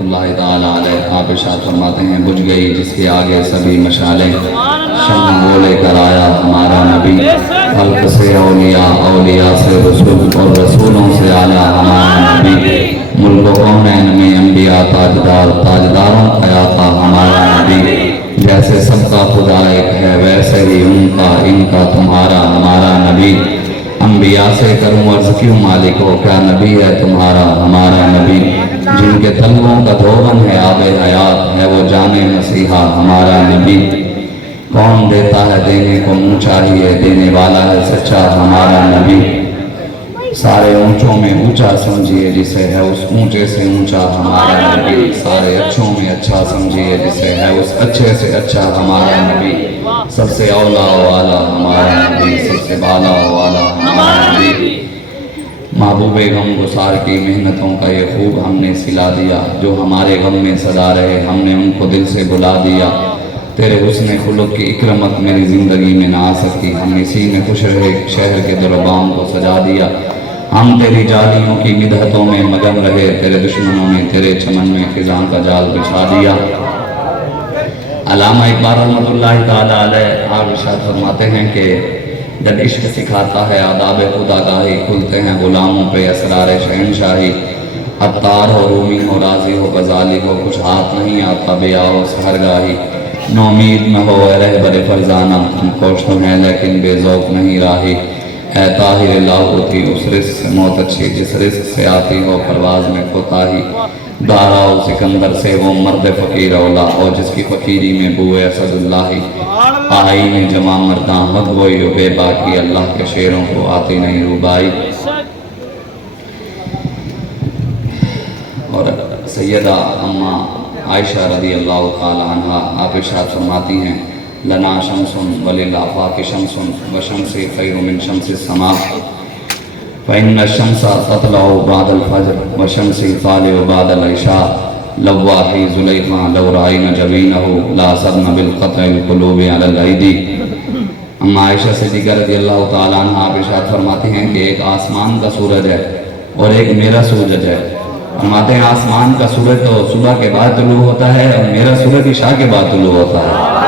اللہ تعالی علیہ آپ ارشاد فرماتے ہیں بجھ گئی جس کے آگے سبھی مشالیں، شمع وہ لے کر آیا ہمارا نبی، خلق سے اولیاء، اولیاء سے رسول اور رسولوں سے اعلیٰ ہمارا نبی، ملک و کونین میں انبیاء تاجدار، تاجداروں کا آقا ہمارا نبی، جیسے سب کا خدا ایک ہے ویسے ہی ان کا تمہارا ہمارا نبی، انبیاء سے کروں عرض کیوں مالکو کیا نبی ہے تمہارا ہمارا نبی، جن کے تلووں کا دھوبن ہے آب حیات، ہے وہ جان مسیحا ہمارا نبی، کون دیتا ہے دینے کو منہ چاہیے، دینے والا ہے سچا ہمارا نبی، سارے اونچوں میں اونچا سمجھیے جسے ہے اس اونچے سے اونچا ہمارا نبی، سارے اچھوں میں اچھا سمجھیے جسے ہے اس اچھے سے اچھا ہمارا نبی، سب سے اولا والا ہمارا نبی، سب سے بالا والا ہمارا نبی، محبوب غم گسار کی محنتوں کا یہ خوب ہم نے سلا دیا، جو ہمارے غم میں صدا رہے ہم نے ان کو دل سے بلا دیا، تیرے حسن خلق کی اکرمت میری زندگی میں نہ آ سکتی، ہم اسی میں خوش رہے شہر کے در و بام کو سجا دیا، ہم تیری جالیوں کی مدحتوں میں مگن رہے، تیرے دشمنوں نے تیرے چمن میں خزاں کا جال بچھا دیا۔ علامہ اقبال رحمۃ اللہ تعالیٰ علیہ آپ ارشاد فرماتے ہیں کہ جب عشق سکھاتا ہے آداب خدا گاہی، کھلتے ہیں غلاموں پہ اسرار شہنشاہی، عطار ہو رومی ہو رازی ہو غزالی ہو کچھ ہاتھ نہیں آتا بے آؤ سحرگاہی، نومید میں ہو اے رہبر فرزانہ تم خوش تو ہیں لیکن بے ذوق نہیں راہی، اے طاہر لاہوتی اس رزق سے موت اچھی جس رزق سے آتی ہو پرواز میں کوتاہی، داراؤ سکندر سے وہ مرد فقیر اولا ہو جس کی فقیری میں بوئے اسد اللہی، آئین جمع مرداں حق وہی بے باقی اللہ کے شیروں کو آتی نہیں روبائی۔ اور سیدہ اماں عائشہ رضی اللہ تعالی عنہ آپ ارشاد فرماتی ہیں لنا شمس وللآفاق شمس وشمس خیر من شمس السماء فإن الشمس تطلع بعد الفجر وشمس طالع بعد العشاء لواحی زلیخا لو رأینا جبینہ لا صدن بالقطع القلوب علی الایدی۔ اماں عائشہ صدیقہ رضی اللہ تعالیٰ عنہ آپ ارشاد فرماتی ہیں کہ ایک آسمان کا سورج ہے اور ایک میرا سورج ہے، فرماتے ہیں آسمان کا سورج تو صبح کے بعد طلوع ہوتا ہے اور میرا سورج عشاء کے بعد طلوع ہوتا ہے،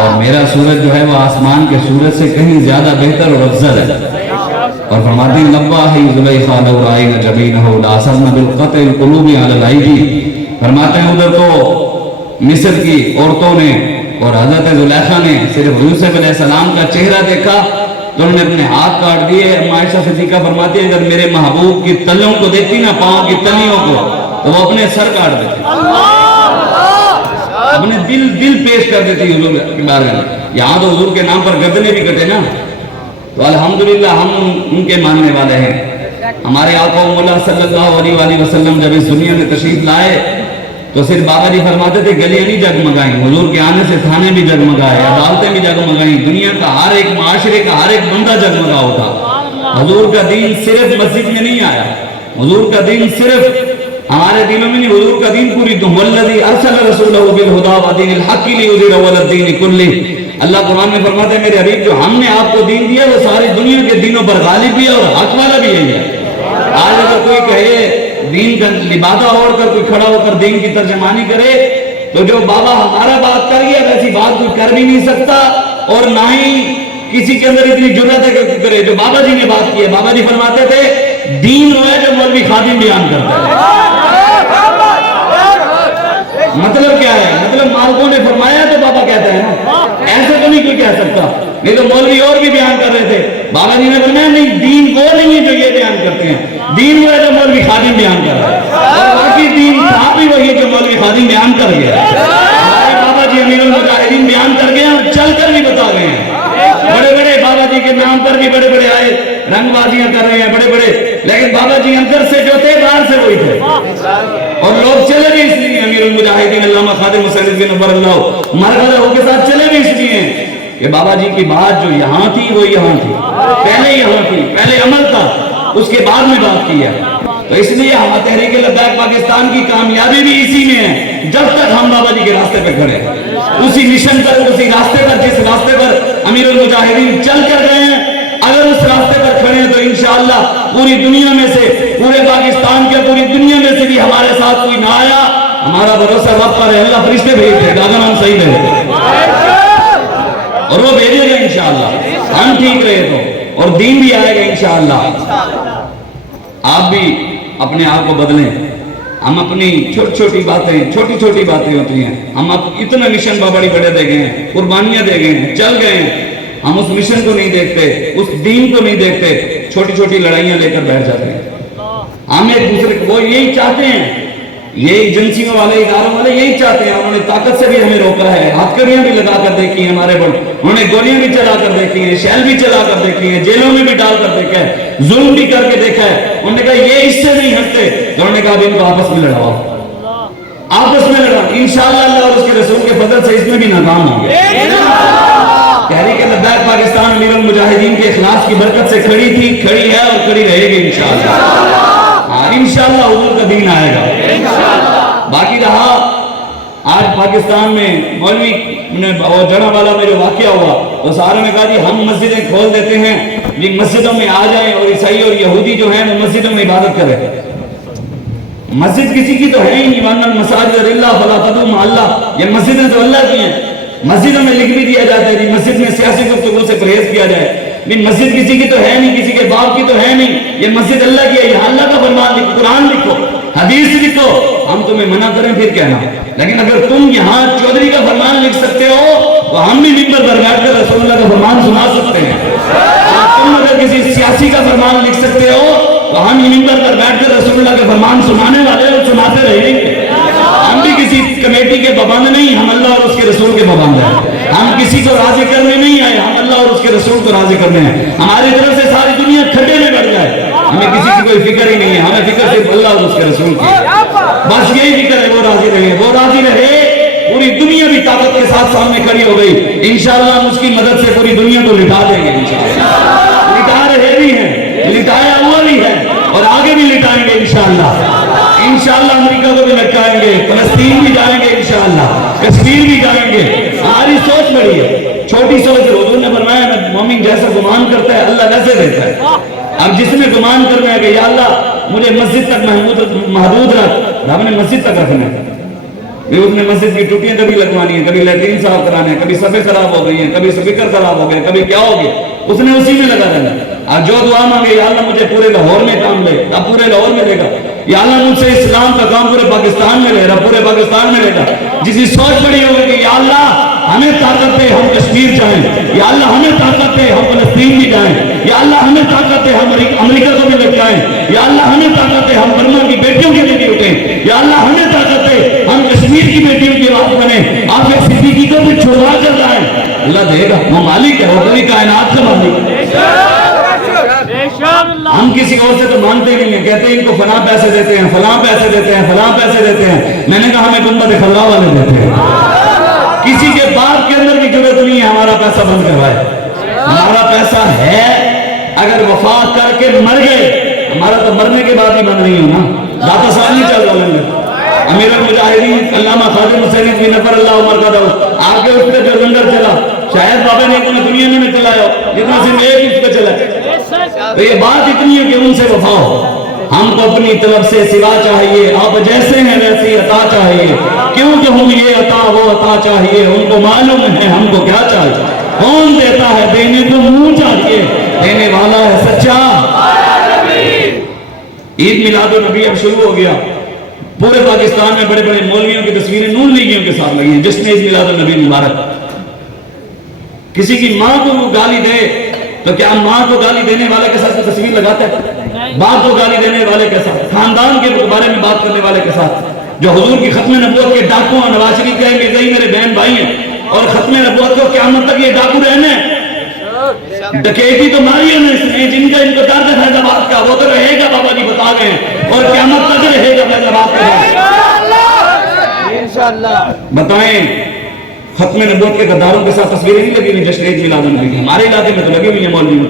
اور میرا سورج جو ہے وہ آسمان کے سورج سے کہیں زیادہ بہتر اور افضل ہے، اور فرماتے ہیں لواحی زلیخا لو رأینا جبینہ لا صدن بالقطع القلوب علی الایدی، فرماتے ہیں ادھر تو مصر کی عورتوں نے اور حضرت زلیخا نے صرف یوسف علیہ السلام کا چہرہ دیکھا تو انہوں نے اپنے ہاتھ کاٹ دیے۔ اماں عائشہ صدیقہ فرماتی ہیں اگر میرے محبوب کی تلیوں کو دیکھتی نا، پاؤں کی تلیوں کو، تو وہ اپنے سر کاٹ دیتی، اپنے دل پیش کر دیتی حضور کے بارے میں۔ یہاں تو حضور کے نام پر گردنیں بھی کٹے نا، تو الحمدللہ ہم ان کے ماننے والے ہیں۔ ہمارے آقا و مولا صلی اللہ علیہ وآلہ وسلم جب اس دنیا میں تشریف لائے تو صرف بابا جی فرماتے تھے گلیاں نہیں جگمگائیں، حضور کے آنے سے تھانے بھی جگمگائے، عدالتیں بھی جگمگائیں، دنیا کا ہر ایک معاشرے کا ہر ایک بندہ جگمگا اٹھا۔ حضور کا دین صرف مسجد میں نہیں آیا، حضور کا دین صرف ہمارے دینوں میں نہیں، حضور کا دین پوری دنیا والذی ارسل رسولہ بالہدی ودین الحق لیظہرہ علی الدین کلہ۔ اللہ قرآن میں فرماتے ہیں میرے حبیب جو ہم نے آپ کو دین دیا وہ ساری دنیا کے دینوں پر غالب بھی ہے اور حق والا بھی یہی ہے۔ آج اگر کوئی کہے دین کا لبادہ اوڑھ کر کوئی کھڑا ہو کر دین کی ترجمانی کرے تو جو بابا ہمارا بات کر گیا ویسی بات کوئی کر بھی نہیں سکتا، اور نہ ہی کسی کے اندر اتنی جرأت ہے کہ کرے جو بابا جی نے بات کی ہے۔ بابا جی فرماتے تھے دین وہ ہے جو مولوی خادم بیان کرتا ہے۔ مطلب کیا ہے؟ مطلب مالکوں نے فرمایا تو بابا کہتا ہے نا، ایسے تو نہیں کوئی کہہ سکتا، نہیں تو مولوی اور بھی بیان کر رہے تھے، بابا جی نے فرمایا نہیں دین وہ نہیں ہے جو یہ بیان کرتے ہیں، دین وہ ہے جو مولوی خادم بیان کر رہا ہے، اور باقی دین تھا بھی وہی جو مولوی خادم بیان کر گیا۔ ہمارے بابا جی امیر المجاہدین بیان کر گئے ہیں، چل کر بھی بتا گئے ہیں، بڑے بڑے بابا جی کے نام پر بھی بڑے بڑے آئے رنگ بازیاں کر رہے ہیں بڑے بڑے، لیکن بابا جی اندر سے جو تھے باہر سے وہی تھے، اور لوگ چلے بھی اس لیے امیر المجاہدین علامہ خادم حسین بن نور اللہ مرغلہ ہو کے ساتھ چلے بھی اس لیے کہ بابا جی کی بات جو یہاں تھی وہ یہاں تھی، پہلے یہاں تھی، پہلے عمل تھا اس کے بعد میں بات کی ہے۔ تو اس لیے ہم تحریک لبیک پاکستان کی کامیابی بھی اسی میں ہے، جب تک ہم بابا جی کے راستے پہ کھڑے ہیں، اسی مشن پر، اسی راستے پر جس راستے پر امیر المجاہدین چل کر گئے ہیں، اگر اس راستے پر کھڑے ہیں تو انشاءاللہ پوری دنیا میں سے، پورے پاکستان کے پوری دنیا میں سے بھی ہمارے ساتھ کوئی نہ آیا ہمارا بھروسہ رب پر ہے، اللہ فرشتے بھیج دے گا اگر ہم صحیح رہے اور وہ بھیجے گا انشاءاللہ، ہم ٹھیک رہے تو، اور دین بھی آئے گا انشاءاللہ۔ آپ بھی اپنے آپ کو بدلیں۔ ہم اپنی چھوٹی چھوٹی باتیں ہوتی ہیں، ہم اتنا مشن بڑی بڑے دے گئے ہیں، قربانیاں دے گئے ہیں، چل گئے ہیں، ہم اس مشن کو نہیں دیکھتے، اس دین کو نہیں دیکھتے، چھوٹی چھوٹی لڑائیاں لے کر بیٹھ جاتے ہیں۔ ہم ایک دوسرے کو، وہ یہی چاہتے ہیں، یہ ایجنسیوں والے، اداروں والے یہی چاہتے ہیں، انہوں نے طاقت سے بھی ہمیں روکا ہے، ہتھکڑیاں بھی لگا کر دیکھی ہیں ہمارے پر، انہوں نے گولیاں بھی چلا کر دیکھی ہیں، شیل بھی چلا کر دیکھی ہیں، جیلوں میں بھی ڈال کر دیکھا ہے، ظلم بھی کر کے دیکھا ہے۔ انہوں نے کہا یہ اس سے نہیں ہٹتے، تو انہوں نے کہا اب ان کو آپس میں لڑاؤ، آپس میں لڑاؤ، انشاءاللہ اللہ اور اس کے رسول کے فضل سے اس میں بھی ناکام ہوں گے۔ تحریک لبیک پاکستان امیر المجاہدین کے اخلاص کی برکت سے کھڑی تھی، کھڑی ہے اور کھڑی رہے گی انشاءاللہ۔ انشاءاللہ حضور کا دین آئے گا۔ باقی رہا آج پاکستان میں مولوی جڑا والا میں جو واقعہ ہوا، تو سارے نے کہا جی ہم مسجدیں کھول دیتے ہیں، جی مسجدوں میں آ جائیں، اور عیسائی اور یہودی جو ہیں وہ مسجدوں میں عبادت کریں۔ مسجد کسی کی تو ہے ہی نہیں، وَأَنَّ الْمَسَاجِدَ لِلَّهِ فَلَا تَدْعُوا مَعَ اللَّهِ، یہ مسجدیں تو اللہ کی ہیں۔ مسجدوں میں لکھ بھی دیا جاتا ہے جی مسجد میں سیاسی گفتگو سے پرہیز کیا جائے، لیکن مسجد کسی کی تو ہے نہیں، کسی کے باپ کی تو ہے نہیں، یہ مسجد اللہ کی ہے، یہاں اللہ کا فرمان لکھو، قرآن لکھو، حدیث لکھو، ہم تمہیں منع کریں پھر کہنا۔ لیکن اگر تم یہاں چودھری کا فرمان لکھ سکتے ہو تو ہم بھی ممبر پر بیٹھ کر رسول اللہ کا فرمان سنا سکتے ہیں۔ تم اگر کسی سیاسی کا فرمان لکھ سکتے ہو تو ہم ممبر پر بیٹھ کر رسول اللہ کا فرمان سنانے والے اور سناتے رہیں گے۔ ہم بھی کسی کمیٹی کے پابند نہیں، ہم اللہ اور اس کے رسول کے پابند ہیں۔ ہم کسی کو راضی کرنے نہیں آئے، ہم اللہ اور اس کے رسول کو راضی کرنے ہیں۔ ہماری طرف سے ساری دنیا کھڈے میں بڑھ جائے، ہمیں کسی کی کوئی فکر ہی نہیں ہے، ہمیں فکر صرف اللہ اور اس کے رسول کی، بس یہی فکر ہے، وہ راضی رہے، وہ راضی رہے، پوری دنیا بھی طاقت کے ساتھ سامنے کھڑی ہو گئی، انشاءاللہ ہم اس کی مدد سے پوری دنیا کو لٹا دیں گے انشاءاللہ۔ لٹا رہے بھی ہیں، لٹایا ہوا بھی ہے، اور آگے بھی لٹائیں گے انشاءاللہ۔ انشاءاللہ امریکہ کو بھی لٹائیں گے، فلسطین بھی جائیں گے انشاءاللہ، کشمیر بھی جائیں گے۔ ہماری سوچ بڑی ہے، چھوٹی سوچ، حضور نے فرمایا مومن جیسا گمان کرتا ہے اللہ ویسے دیتا ہے۔ اب جس نے گمان کرنا ہے کہ یا اللہ مجھے مسجد تک محدود رکھ، رب نے مسجد تک رکھنا ہے، اس نے مسجد کی ٹوٹیاں کبھی لگوانی ہیں، کبھی لیٹرین صاف کرانے ہیں، کبھی صفحے خراب ہو گئی ہیں، کبھی سپیکر خراب ہو گئے، کبھی کیا ہو گیا، اس نے اسی میں لگا دینا۔ اب جو دعا مانگے یا اللہ مجھے پورے لاہور میں کام لے، اب پورے لاہور میں لے گا، یا اللہ مجھ سے اسلام کا کام پورے پاکستان میں لے رہا، پورے پاکستان میں لے گا۔ جس کی سوچ بڑی ہوگی کہ یا اللہ ہمیں طاقت دے ہم کشمیر جائیں، یا اللہ ہمیں طاقت دے ہم فلسطین بھی جائیں، یا اللہ ہمیں طاقت دے ہم امریکہ کو بھی لٹکائیں، یا اللہ ہمیں طاقت دے ہم برما کی بیٹیوں کے لیے بھی اٹھیں، یا اللہ ہمیں طاقت دے ہم کشمیر کی بیٹیوں کی آواز بنیں۔ آپ ایک صدیقی کو بھی چھوڑا کر رہا ہے، اللہ دے گا، وہ مالک ہے، وہ پوری کائنات کا مالک ہے۔ ہم کسی اور سے تو مانتے نہیں ہیں، کہتے ہیں ان کو فلاں پیسے دیتے ہیں، فلاں پیسے دیتے ہیں، فلاں پیسے دیتے ہیں۔ میں نے کہا ہمیں گنبد خضراء والے دیتے ہیں، کسی کے باپ کے اندر بھی ضرورت نہیں ہے ہمارا پیسہ بند کروائے۔ ہمارا پیسہ ہے، اگر وفات کر کے مر گئے، ہمارا تو مرنے کے بعد ہی بن رہی ہے نا، ذات سال نہیں چل رہا ہے۔ امیر المجاہدین علامہ خادم حسین بن نفر اللہ عمر کا دور آگے اس پہ جو لنگر چلا، شاید بابا نے اتنا دنیا میں چلایا جتنا صرف ایک اس پہ چلا، تو یہ بات اتنی ہے کہ ان سے وفا ہو۔ ہم کو اپنی طرف سے سوا چاہیے، آپ جیسے ہیں ویسی عطا چاہیے، کیونکہ ہم یہ عطا وہ عطا چاہیے، ان کو معلوم ہے ہم کو کیا چاہیے۔ کون دیتا ہے دینے کو منہ چاہیے، دینے والا ہے سچا۔ عید میلاد النبی اب شروع ہو گیا، پورے پاکستان میں بڑے بڑے مولویوں کی تصویریں نون لیگیوں کے ساتھ لگی ہیں، جس نے عید میلاد النبی مبارک۔ کسی کی ماں کو وہ گالی دے تو کیا ماں کو گالی دینے والے کے ساتھ تصویر لگاتا ہے؟ باپ کو گالی دینے والے کے ساتھ، خاندان کے بارے میں بات کرنے والے کے ساتھ، جو حضور کی ختم نبوت کے ڈاکو ہیں، نواز شریف کہیں گے کئی میرے بہن بھائی ہیں، اور ختم نبوت کو قیامت تک یہ ڈاکو رہنے ہیں۔ ڈکیتی تو ماری ہے نے، جن کا ان کو درد ہے فیض آباد کا، وہ تو رہے گا، بابا جی بتا گئے، اور قیامت تک رہے گا فیض آباد کا۔ بتائیں ختم نبوت کے غداروں کے ساتھ تصویریں نہیں لگی ہوئی جشن عید میلاد النبی کی؟ ہمارے علاقے میں تو لگی ہوئی ہیں مولویوں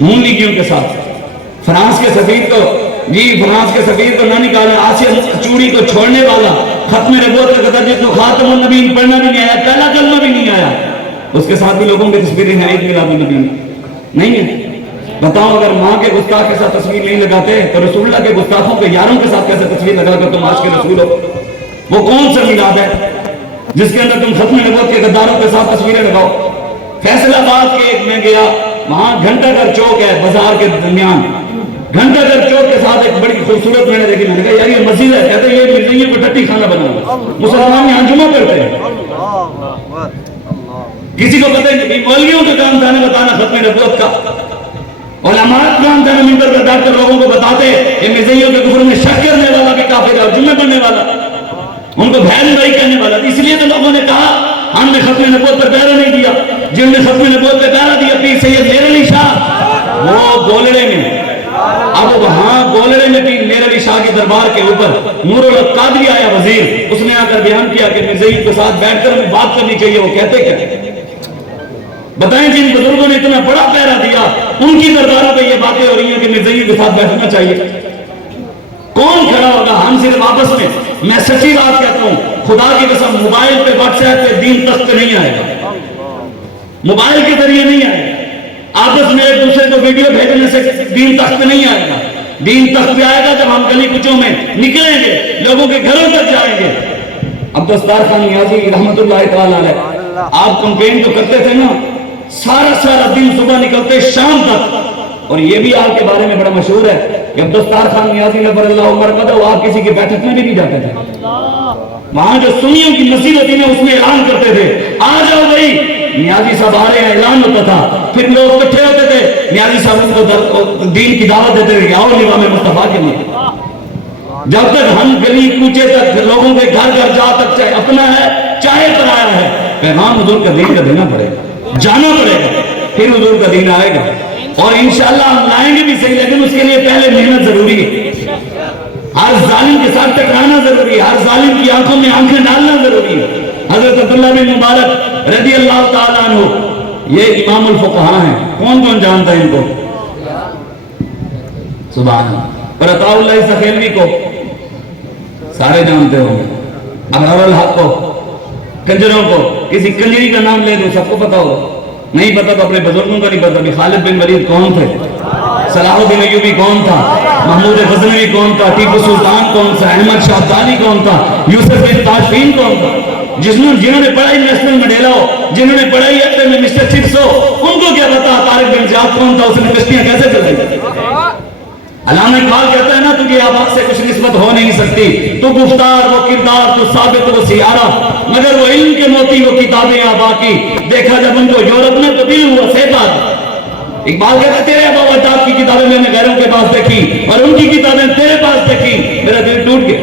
نون لیگیوں کے ساتھ۔ فرانس کے سفیر کو فرانس کے سفیر کو نہ نکالا، آسیہ چوڑی کو چھوڑنے والا، ختم نبوت کا غدار جس کو خاتم النبی پڑھنا بھی نہیں آیا، پہلا کلمہ بھی نہیں آیا، اس کے ساتھ بھی لوگوں کی تصویریں ہیں عید میلاد النبی نہیں ہے۔ بتاؤ اگر ماں کے گستاخ کے ساتھ تصویر نہیں لگاتے تو رسول اللہ کے گستاخوں کے یاروں کے ساتھ کیسے تصویر لگا کر تم عاشق رسول ہو؟ وہ کون سا میلاد ہے جس کے اندر تم ختم نبوت کے غداروں کے ساتھ تصویریں لگاؤ؟ فیصل آباد کے ایک میں گیا، وہاں گھنٹہ گھر چوک ہے بازار کے درمیان، گھنٹہ گھر چوک کے ساتھ ایک بڑی خوبصورت میں نے دیکھی، میں نے کہا یار یہ مسجد ہے، کہتے ہیں یہ مرزائیوں کو ٹٹی کھانا بنا ہوا، مسلمان یہاں جمعہ پڑھتے ہیں۔ کسی کو پتہ نہیں، مولویوں کا کام تھا نا بتانا ختم نبوت کا، علماء کا کام تھا نا منبر پر بیٹھ کر لوگوں کو بتاتے یہ مرزائیوں کے کفر میں شک کرنے والا بھی کافر ہے اور جمعہ پڑھنے والا، ان کو بھین بھائی کہنے والا۔ اس لیے تو لوگوں نے کہا ہم نے ختم نبوت پر پہرا نہیں دیا، جن نے ختم نبوت پر پہرا دیا پیر سید میر علی شاہ، وہ گولڑے میں، اب وہاں گولڑے میں پیر میر علی شاہ کے دربار کے اوپر نور الحق قادری آیا وزیر، اس نے آ کر بیان کیا کہ مرزائیوں کے ساتھ بیٹھ کر ہمیں بات کرنی چاہیے، وہ کہتے کیا؟ بتائیں جن بزرگوں نے اتنا بڑا پہرا دیا ان کی درباروں پہ یہ باتیں ہو رہی ہیں کہ مرزائیوں کے ساتھ بیٹھنا چاہیے، کون کھڑا ہوگا؟ ہم صرف آپس میں سچی بات کہتا ہوں، خدا کی قسم موبائل پہ واٹس ایپ پہ دین تک پہ نہیں آئے گا، موبائل کے ذریعے نہیں آئے گا، آپس میں ایک دوسرے کو ویڈیو بھیجنے سے دین تک پہ نہیں آئے گا، دین تک پہ آئے گا جب ہم گلی کچوں میں نکلیں گے، لوگوں کے گھروں تک جائیں گے۔ اب دستار خان نیازی رحمت اللہ تعالی علیہ، آپ کمپین تو کرتے تھے نا، سارا دن صبح نکلتے شام تک، اور یہ بھی آپ کے بارے میں بڑا مشہور ہے کہ دستار خان نیازی نبر اللہ عمر مدہ آپ کسی کی بیٹھک میں بھی نہیں جاتے تھے، وہاں جو سنیوں کی مسجد ہوتی ہے اس میں اعلان کرتے تھے آ جاؤ بھائی، نیازی صاحب آ رہے ہیں، اعلان ہوتا تھا، پھر لوگ اکٹھے ہوتے تھے، نیازی صاحب ان کو دین کی دعوت دیتے تھے کہ آؤ نظام مصطفیٰ کے لیے، جب تک ہم گلی کوچے تک لوگوں کے گھر گھر جا تک چاہے اپنا ہے چاہے پرایا ہے، پیغام حضور کا دین کا دینا پڑے گا، جانا پڑے گا، پھر حضور کا دین آئے گا، اور انشاءاللہ ہم لائیں گے بھی صحیح، لیکن اس کے لیے پہلے محنت ضروری ہے، ہر ظالم کے ساتھ ٹکرانا ضروری ہے، ہر ظالم کی آنکھوں میں آنکھیں ڈالنا ضروری ہے۔ حضرت عبداللہ بن مبارک رضی اللہ تعالیٰ عنہ یہ امام الفقہاء ہیں، کون کون جانتا ہے ان کو؟ سبحان اللہ۔ اور عطاء اللہ سخیلوی کو سارے جانتے ہوں گے، ابرار الحق کو، کنجروں کو، کسی کنجری کا نام لے دو سب کو پتا ہو، نہیں پتا تو اپنے بزرگوں کا نہیں پتا بھی خالد بن ولید کون تھے، صلاح الدین ایوبی کون تھا، محمود غزنوی کون تھا، ٹیپو سلطان کون تھا، احمد شاہ ابدالی کون تھا، یوسف بن تاشفین کون تھا، جنہوں نے پڑھائی نیشنل مڈیلا ہو، جنہوں نے پڑھائی ایکٹر میں مسٹر چپس ہو، ان کو کیا پتا طارق بن زیاد کون تھا، اس نے کشتیاں کیسے چلائی؟ علامہ اقبال کہتا ہے نا تجھے آباد سے کچھ نسبت ہو نہیں سکتی، تو گفتار وہ کردار تو ثابت وہ سیارہ، مگر وہ علم کے موتی وہ کتابیں آبا کی، دیکھا جب ان کو یورپ میں تو دل ہوا سیباد۔ اقبال کہتا ہے تیرے ابا و اجداد کی کتابیں میں نے غیروں کے پاس دیکھی اور ان کی کتابیں تیرے پاس دیکھی، میرا دل ٹوٹ گیا۔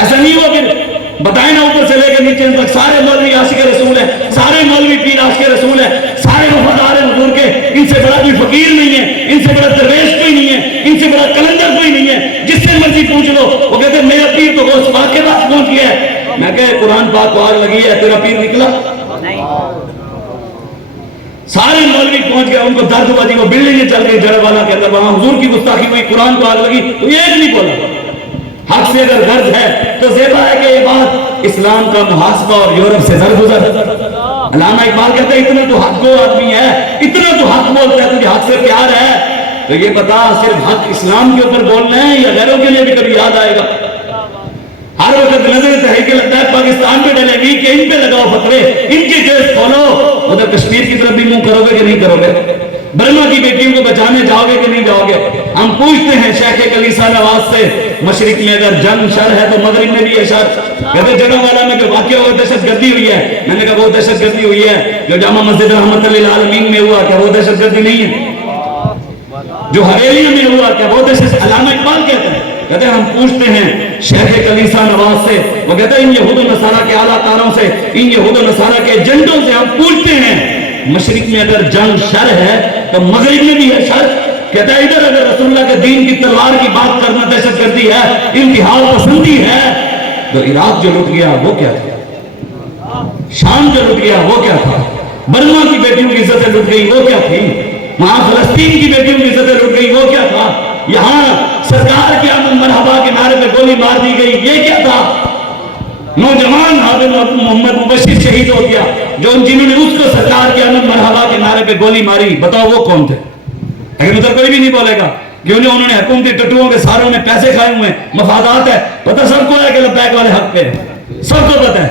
ایسا نہیں ہوا کہ بتائیں نا اوپر سے لے کے نیچے تک سارے مولوی عاشق رسول ہیں، سارے مولوی پیر عاشق رسول ہیں، سارے وفادار ہیں حضور کے، ان سے بڑا کوئی فقیر نہیں ہے، ان سے بڑا درویش کوئی نہیں ہے، ان سے بڑا کلندر کوئی نہیں ہے، جس سے مرضی پوچھ لو وہ کہتے ہیں میرا پیر تو غوث پاک کے پاس پہنچ گیا ہے۔ میں کہے قرآن پاک کو آگ لگی ہے، تیرا پیر نکلا؟ سارے مولوی پہنچ گئے، ان کو درد ہوا جی وہ بلڈنگیں چل گئی جڑ والا کے اندر، وہاں حضور کی گستاخی ہوئی، قرآن کو آگ لگی تو ایک نہیں بولا۔ حق سے اگر غرض ہے تو زیبا ہے کہ یہ بات اسلام کا محاسبہ اور یورپ سے درگزر۔ علامہ اقبال کہتے ہیں اتنا تو حق گو آدمی ہے، اتنا تو حق بولتا ہے، تجھے حق سے پیار ہے تو یہ بتا صرف حق اسلام کے اوپر بولنا ہے یا غیروں کے لیے بھی کبھی یاد آئے گا؟ ہر وقت نظر تحریک لگتا ہے پاکستان پہ ڈلے گی کہ ان پہ لگاؤ فتوے، ان کے کیس کھولو، ادھر کشمیر کی طرف بھی منہ کرو گے کہ نہیں کرو گے؟ برما کی بیٹیوں کو بچانے جاؤ گے کہ نہیں جاؤ گے؟ ہم پوچھتے ہیں شیخ کلیسا نواز سے، مشرق میں اگر جنگ شر ہے تو مغرب میں بھی ہے شر۔ کہتے جگہ والا میں جو واقعہ ہوا دہشت گردی ہوئی ہے، میں نے کہا وہ دہشت گردی ہوئی ہے جو جامع مسجد رحمت للعالمین میں ہوا، کیا وہ دہشت گردی نہیں ہے؟ جو حویلیوں میں ہوا کیا وہ دہشت؟ علامہ اقبال کہتے ہیں، کہتے ہیں ہم پوچھتے ہیں شیخ کلیسا نواز سے، وہ کہتے ہیں ان یہود و نصارہ کے اعلیٰ کاروں سے، ان یہود و نصارہ کے ایجنٹوں سے ہم پوچھتے ہیں مشرق میں اگر جنگ شر ہے تو مغرب میں بھی ہے شر؟ کہتا ہے ادھر اگر رسول اللہ کے دین کی تلوار کی بات کرنا دہشت گردی ہے، انتہا پسندی ہے، تو عراق جو لٹ گیا وہ کیا تھا؟ شام جو لٹ گیا وہ کیا تھا؟ برما کی بیٹیوں کی عزتیں لٹ گئی وہ کیا تھی؟ وہاں فلسطین کی بیٹیوں کی عزتیں لٹ گئی وہ کیا تھا؟ یہاں سرکار کے آمد مرحبا کے نعرے پہ گولی مار دی گئی یہ کیا تھا؟ نوجوان حافظ محمد مبشر شہید ہو گیا، جنہوں نے اس کو سرکار کے آمد مرحبا کے نعرے پہ گولی ماری، بتاؤ وہ کون تھے؟ اگر ادھر کوئی بھی نہیں بولے گا کیوں نہیں؟ انہوں نے حکومتی ٹٹوؤں کے ساروں میں پیسے کھائے ہوئے ہیں, مفادات ہے. پتہ سب کو ہے کہ لبیک والے حق پہ, سب کو پتہ ہے,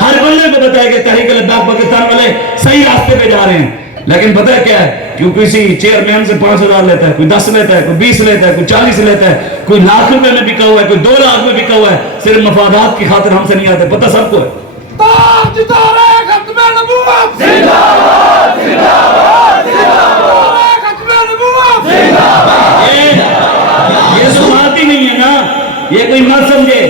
ہر بندے کو پتہ ہے کہ تحریک لبیک پاکستان والے صحیح راستے پہ جا رہے ہیں. لیکن پتہ ہے کیا ہے, کیوں کسی چیئرمین سے 5,000 لیتا ہے, کوئی 10 لیتا ہے, کوئی 20 لیتا ہے, کوئی 40 لیتا ہے, کوئی لاکھ روپے میں بکا ہوا ہے, کوئی 2 لاکھ میں بکا ہوا ہے, صرف مفادات کی خاطر ہم سے نہیں آتے. پتہ سب کو ہے. تاجدار ختم نبوت زندہ باد, زندہ باد, زندہ باد, ختم نبوت زندہ باد. یہ سماعت ہی نہیں ہے نا, یہ کوئی نہ سمجھے.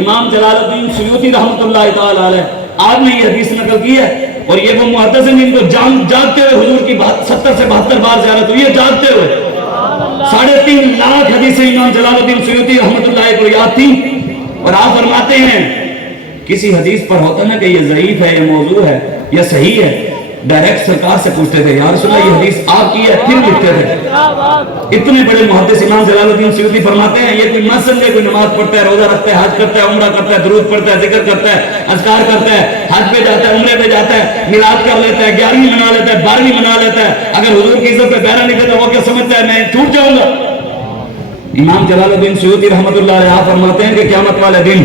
امام جلال الدین سیوطی رحمۃ اللہ تعالی علیہ آپ نے یہ حدیث نقل کی ہے, اور یہ وہ محدث ہیں جن کو جاگتے ہوئے حضور کی 70 سے 72 بار زیارت ہوئی ہے, جاگتے ہوئے 3.5 لاکھ حدیثیں امام جلال الدین سیوطی رحمۃ اللہ کو یاد تھی. اور آپ فرماتے ہیں کسی حدیث پر ہوتا نا کہ یہ ضعیف ہے, یہ موضوع ہے, یا صحیح ہے, ڈائریکٹ سرکار سے پوچھتے تھے یا رسول اللہ یہ حدیث آپ کی ہے, پھر لکھتے تھے. اتنے بڑے محدث امام جلال الدین سیوطی فرماتے ہیں یہ کوئی نہ سمجھے, کوئی نماز پڑھتا ہے, روزہ رکھتا ہے, حج کرتا ہے, عمرہ کرتا ہے, درود پڑھتا ہے, ذکر کرتا ہے, اذکار کرتا ہے, حج پہ جاتا ہے, عمرے پہ جاتا ہے, میلاد کر لیتا ہے, 11ویں منا لیتا ہے, 12ویں منا لیتا ہے, اگر حضور کی عزت پہ پیرا نہیں دیتا وہ کیا سمجھتا ہے میں چھوٹ جاؤں گا. امام جلال الدین سیوطی رحمۃ اللہ علیہ فرماتے ہیں کہ قیامت والے دن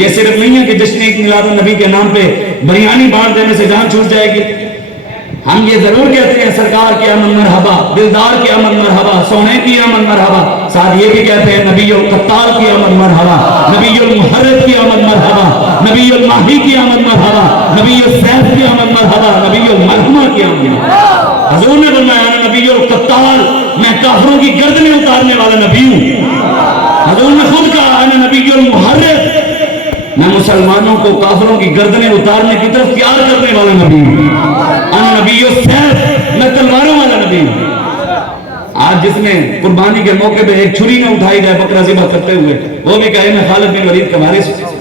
یہ صرف نہیں ہے کہ جشن میلاد النبی کے نام پہ بریانی بانٹ دینے سے جان چھوٹ جائے گی. ہم یہ ضرور کہتے ہیں سرکار کی امن مرحبا, دلدار کی امن مرحبا, سونے کی امن مرحبا, ساتھ یہ بھی کہتے ہیں نبی القتال کی امن مرحبا, نبی المحرد کی امن مرحبا, نبی الماہی کی امن مرحبا, نبی السیف کی امن مرحبا, نبی المرحمہ کی امن مرحبا. حضور نے فرمایا نبی القتال, میں کافروں کی گردنیں اتارنے والا نبی ہوں. حضور نے خود کہا انا نبی المحرد, میں مسلمانوں کو کافروں کی گردنیں اتارنے کی طرف تیار کرنے والا نبی ہوں. انا نبی السیف, میں تلواروں والا نبی ہوں. آج جس میں قربانی کے موقع پہ ایک چھری نہ اٹھائی جائے بکرا ذبح کرتے ہوئے, وہ بھی کہے میں خالد بن ولید کا وارث ہوں.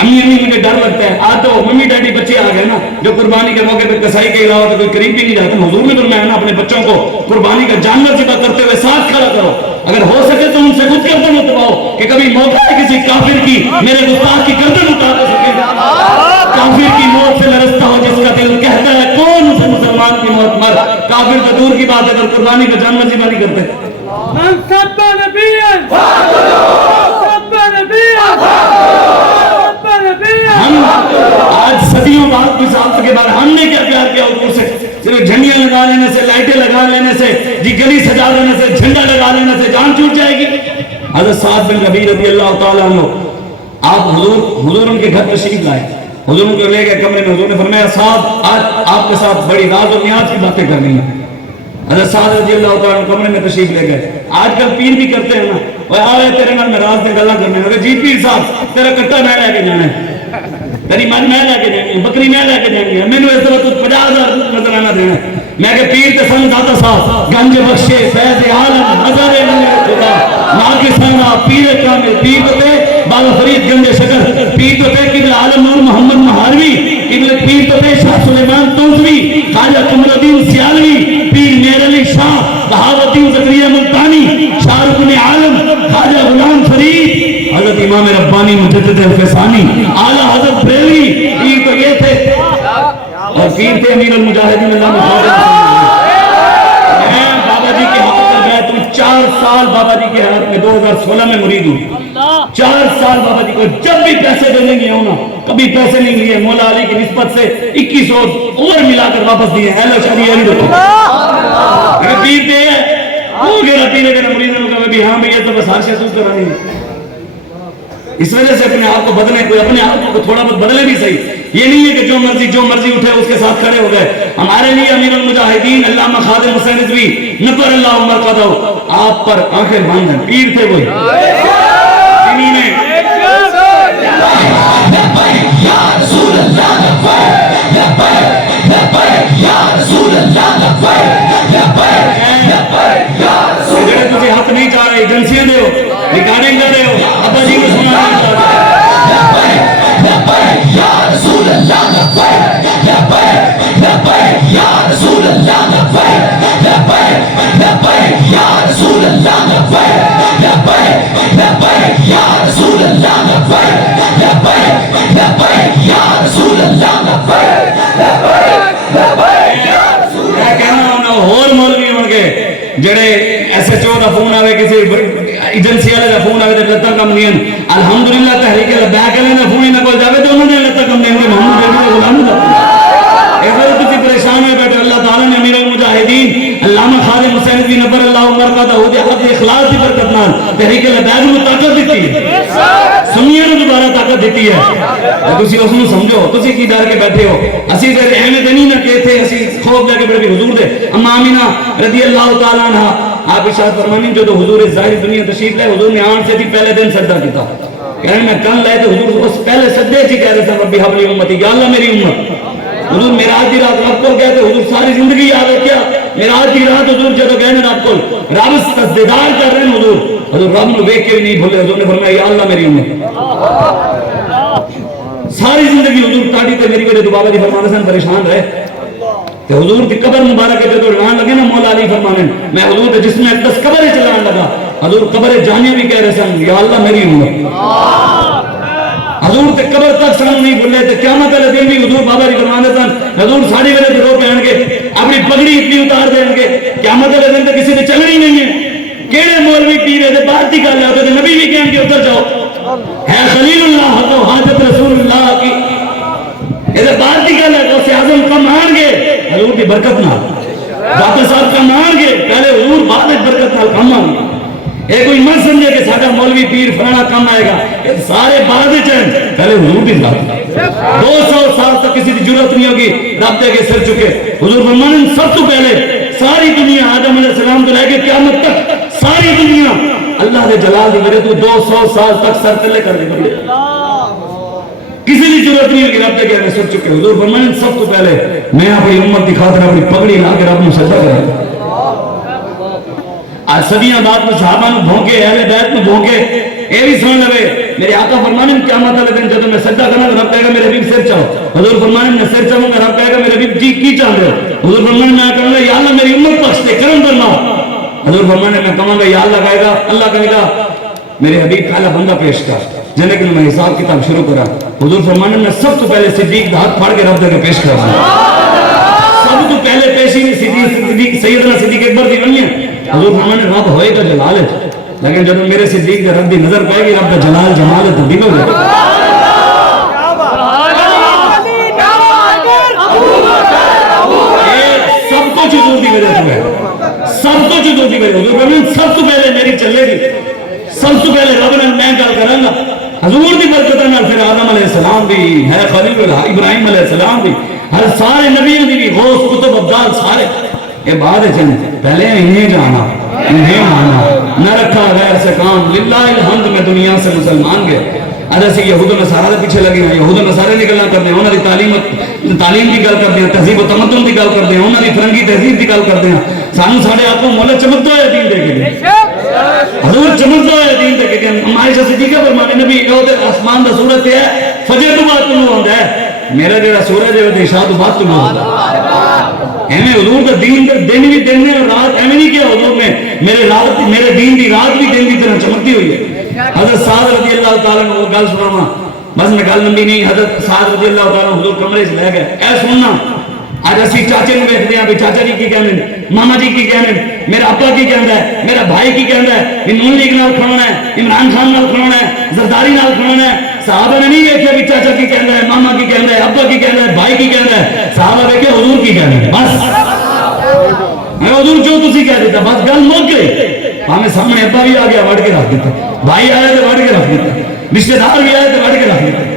امی مجھے ڈر لگتا ہے. آج تو ممی ڈیڈی بچے آ گئے نا جو قربانی کے موقع پہ کسائی کے علاوہ تو کوئی قریب بھی نہیں جاتا. حضور نے فرمایا نا اپنے بچوں کو قربانی کا جانور ذبح کرتے ہوئے ساتھ کھڑا کرو, اگر ہو سکے تو ان سے خود گردن اترواؤ کہ کبھی موقع ہے کسی کافر کی میرے گستاخ کی گردن اتار سکے. کافر کی موت سے لرزتا ہو جس کا دل کہتا ہے کون اسے مسلمان کی موت مر. کافر تو دور کی بات ہے, اگر قربانی کا جانور ذبح نہیں کرتے. من سب نبیا سب نبیا ہم آج صدیوں بعد کی سالت کے بعد ہم نے کیا پیار کیا حضور سے؟ صرف جھنڈیاں لگا لینے سے, لائٹیں لگا لینے سے, جی گلی سجا لینے سے, جھنڈا لگا لینے سے جان چھوٹ جائے گی. حضرت سعد بن ربیع رضی اللہ تعالیٰ عنہ, آپ حضور ان کے گھر تشریف لائے, حضور ان کو لے گئے کمرے میں. حضور نے فرمایا سعد آج آپ کے ساتھ بڑی راز اور نیاز کی باتیں کرنی ہیں. حضرت سعد رضی اللہ تعالیٰ عنہ کمرے میں تشریف لے گئے. آج کل پیر بھی کرتے ہیں نا, وہ آئے تیرے نال میں راز میں گلا کرنے لگے. جی پیر صاحب تیرا کٹا میں لے کے جانا ہے, تیری من میں لے کے جانی ہے, بکری میں لے کے جانی ہے, میں نے اس وقت 50,000 نظرانہ دینا ہے. میں کہ پیر تے سن داتا صاحب گنج بخشے فیض عالم نظر خدا ماں کے سنگا پیر کامل پیر تے بابا فرید گنج شکر پیر تے قبلہ عالم نور محمد مہاروی قبلہ پیر تے شاہ سلیمان توسوی خواجہ قمر الدین سیالوی پیر میر علی شاہ بہاوالدین زکریا ملتانی شاہ رکن عالم خواجہ غلام فرید حضرت امام ربانی مجدد الفسانی اعلیٰ حضرت بریلوی. پیر تو یہ تھے اور پیر تھے امیر المجاہدین اللہ مخالف. میں بابا جی کے ہاتھ پر گیا تو 4 سال بابا جی کے ہاتھ میں 2016 میں مرید ہوں. 4 سال بابا جی کو جب بھی پیسے دینے گیا ہوں نا, کبھی پیسے نہیں لیے. مولا علی کی نسبت سے 2100 اور ملا کر واپس دیے. اہل شریعہ علی رکھو یہ پیر تھے, وہ گیا پیرے کے مرید نے کہا بھی ہاں بھی یہ تو بس ہر شخص کر رہے ہیں. اس وجہ سے اپنے آپ کو بدلیں, کوئی اپنے آپ کو تھوڑا بہت بدلے بھی صحیح. یہ نہیں ہے کہ جو مرضی اٹھے اس کے ساتھ کھڑے ہو گئے. ہمارے لیے امیر المجاہدین علامہ خادم حسین رضوی نقر اللہ عمر قدو آپ پر آنکھیں بند ہیں. پیر تھے وہی انہی نے جڑے تجھے ہاتھ نہیں چاہ رہے, ایجنسیاں دے ہو, ریکارڈنگ کر رہے ہو, ابا جی کو سنا نہیں چاہ رہے. جڑے SHO دا فون آوے کسی ایجنسی والے دا فون آوے تے لتاں کم نہیں الحمدللہ تحریک لبیک والے دا فون نہ کول جاوے تے انہاں نے لتاں کم نہیں ہوندے محمد رضی اللہ غلام دا اگر تسی پریشان ہوئے بیٹھے اللہ تعالی نے امیر المجاہدین علامہ خادم حسین بن نبر اللہ عمر کا داؤد حق اخلاص کی برکت نال تحریک لبیک کو طاقت دیتی ہے سنیاں نے دوبارہ طاقت دیتی ہے تسی اس نو سمجھو تسی کی ڈر کے بیٹھے ہو اسی تے احمد نہیں نہ کہتے اسی خوف لے کے بیٹھے حضور دے اما آمینہ رضی اللہ تعالی عنہ آپ ارشاد فرمانی جو تو حضور ظاہر دنیا تشریف لائے حضور نے آن سے تھی پہلے دن سجدہ کیتا کہنے میں کل لائے تو حضور اس پہلے سجدے تھی کہہ رہے تھے ربی حبلی امتی یا اللہ میری امت حضور میراج دی رات رب کو گئے تھے حضور ساری زندگی یاد رکھیا میراج دی رات حضور جب گئے نے رب کو رب سے دیدار کر رہے ہیں حضور رب نو دیکھ کے بھی نہیں بھولے حضور نے فرمایا یا اللہ میری امت ساری زندگی حضور تاڑی تے میری وجہ تو بابا جی فرمانے سے پریشان رہے کہ حضور کی قبر مبارک ہے جو روان لگے نا مولا علی فرمانے میں حضور کے جسم میں اقدس قبر چلان لگا حضور قبر جانے بھی کہہ رہے سن یا اللہ میری امت حضور تے قبر تک سانو نہیں بھولے تے قیامت والے دن بھی حضور بابا جی فرمانے سن حضور ساری ویلے تے رو پہن گے اپنی پگڑی اتنی اتار دیں گے قیامت والے دن تے کسی نے چلنی نہیں ہے کیڑے مولوی پیرے تے باہر دی گل ہے تے نبی بھی کہیں گے ادھر جاؤ ہے خلیل اللہ تو حاجت رسول اللہ کی یہ باہر دی گل ہے تو سے اعظم کم آن گے حضور کی برکت نال داتا صاحب کم آن گے پہلے حضور بعد برکت نال کم آن گے اے کوئی مت سمجھے کہ ساڈا مولوی پیر فلانا کم آئے گا یہ سارے بعد چین پہلے حضور کی ذات 200 سال تک کسی کی ضرورت نہیں ہوگی رب دے کے سر چکے حضور فرمانے سب تو پہلے ساری دنیا آدم علیہ السلام تو لے کے قیامت تک ساری دنیا اللہ دے جلال دی وجہ تو 200 سال تک سر تلے کر دے کسی کی ضرورت نہیں ہوگی رب دے کے سر چکے حضور فرمانے سب تو پہلے میں اپنی امت کی خاطر اپنی پگڑی لا کے رب نے سجدہ کرا آج صدیاں بعد میں صحابہ نے بھونکے اہل بیت میں بھونکے اے بھی سن لے میرے آقا فرمانے قیامت والے دن جب میں سجدہ کرنا تو رب کہے گا میرے حبیب سر چاہو حضور فرمانے میں سر چاہوں گا رب کہے گا میرے حبیب جی کی چاہ رہے ہو حضور فرمانے میں کہوں گا یا اللہ میری امت بخش دے کرم فرماؤ حضور فرمانے میں کہوں گا یا اللہ کہے گا میرے حبیب پہلا بندہ پیش کر جنہیں کہ میں حساب کتاب شروع کرا حضور فرمانے میں سب تو پہلے صدیق دا ہاتھ پھاڑ کے رب دے کے پیش کر سب تو پہلے پیشی صدیق سیدنا صدیق اکبر دی بنی ہے حضور فرمانے رب ہوئے تو جلال ہے لیکن جب میرے صدیق کا رب دی نظر پائے گی رب کا جلال جمال ہے تو دل ہو جائے سب کچھ حضور دی وجہ سے ہے سب کچھ حضور دی وجہ حضور فرمانے سب تو پہلے میری چلے گی سب تو پہلے رب نے میں گل کراں گا حضور دی برکت نال پھر آدم علیہ السلام بھی ہے خلیل اللہ ابراہیم علیہ السلام بھی ہر سارے نبیوں دی بھی غوث کتب ابدال سارے یہ بعد ہے پہلے انہیں جانا انہیں مانا نہ رکھا غیر سے کام للہ الحمد میں دنیا سے مسلمان گئے اگر اسی یہود و نصارہ دے پیچھے لگے ہیں یہود و نصارہ دی گلاں کردے ہیں انہاں دی تعلیم دی گل کردے ہیں تہذیب و تمدن دی گل کردے ہیں انہاں دی فرنگی تہذیب دی گل کردے ہیں سانو ساڈے آپ کو مولا چمکتا ہے دین دے کے حضور چمکتا ہے دین دے کے عائشہ صدیقہ فرمانے نبی او تے آسمان دا سورج ہے فجر تو بعد طلوع ہوندا ہے میرا جڑا سورج ہے وہ عشاء تو بعد طلوع ہوندا ہے ایمیں حضور کا دین دن بھی دن میں اور رات ایمیں نہیں کیا حضور میں میرے دین دی رات بھی دن کی طرح چمکتی ہوئی ہے حضرت سعد رضی اللہ تعالیٰ نے وہ گل سناما بس میں گل لمبی نہیں حضرت سعد رضی اللہ تعالیٰ حضور کمرے سے لے گئے اے سننا آج اسی چاچے نے دیکھتے ہیں چاچا جی کی کہنے ماما جی کی کہنے میرا ابا کی کہنا ہے میرا بھائی کی کہنا ہے کہ نون لیگ نال کھڑونا ہے عمران خان نال کھڑونا ہے زرداری نال کھڑونا ہے صحابہ نے نہیں دیکھا کہ چاچا کی کہنا ہے ماما کی کہنا ہے ابا کی کہنا ہے بھائی کی کہنا ہے صحابہ دیکھے حضور کی کہنا ہے بس میں حضور جو تسی کہہ دیتا بس گل مک گئی ہمیں سامنے ابا بھی آ گیا وڑ کے رکھ دیتا بھائی آیا تو وڑ کے رکھ دیتا رشتہ دار بھی آیا تو وڑ کے رکھ دیتا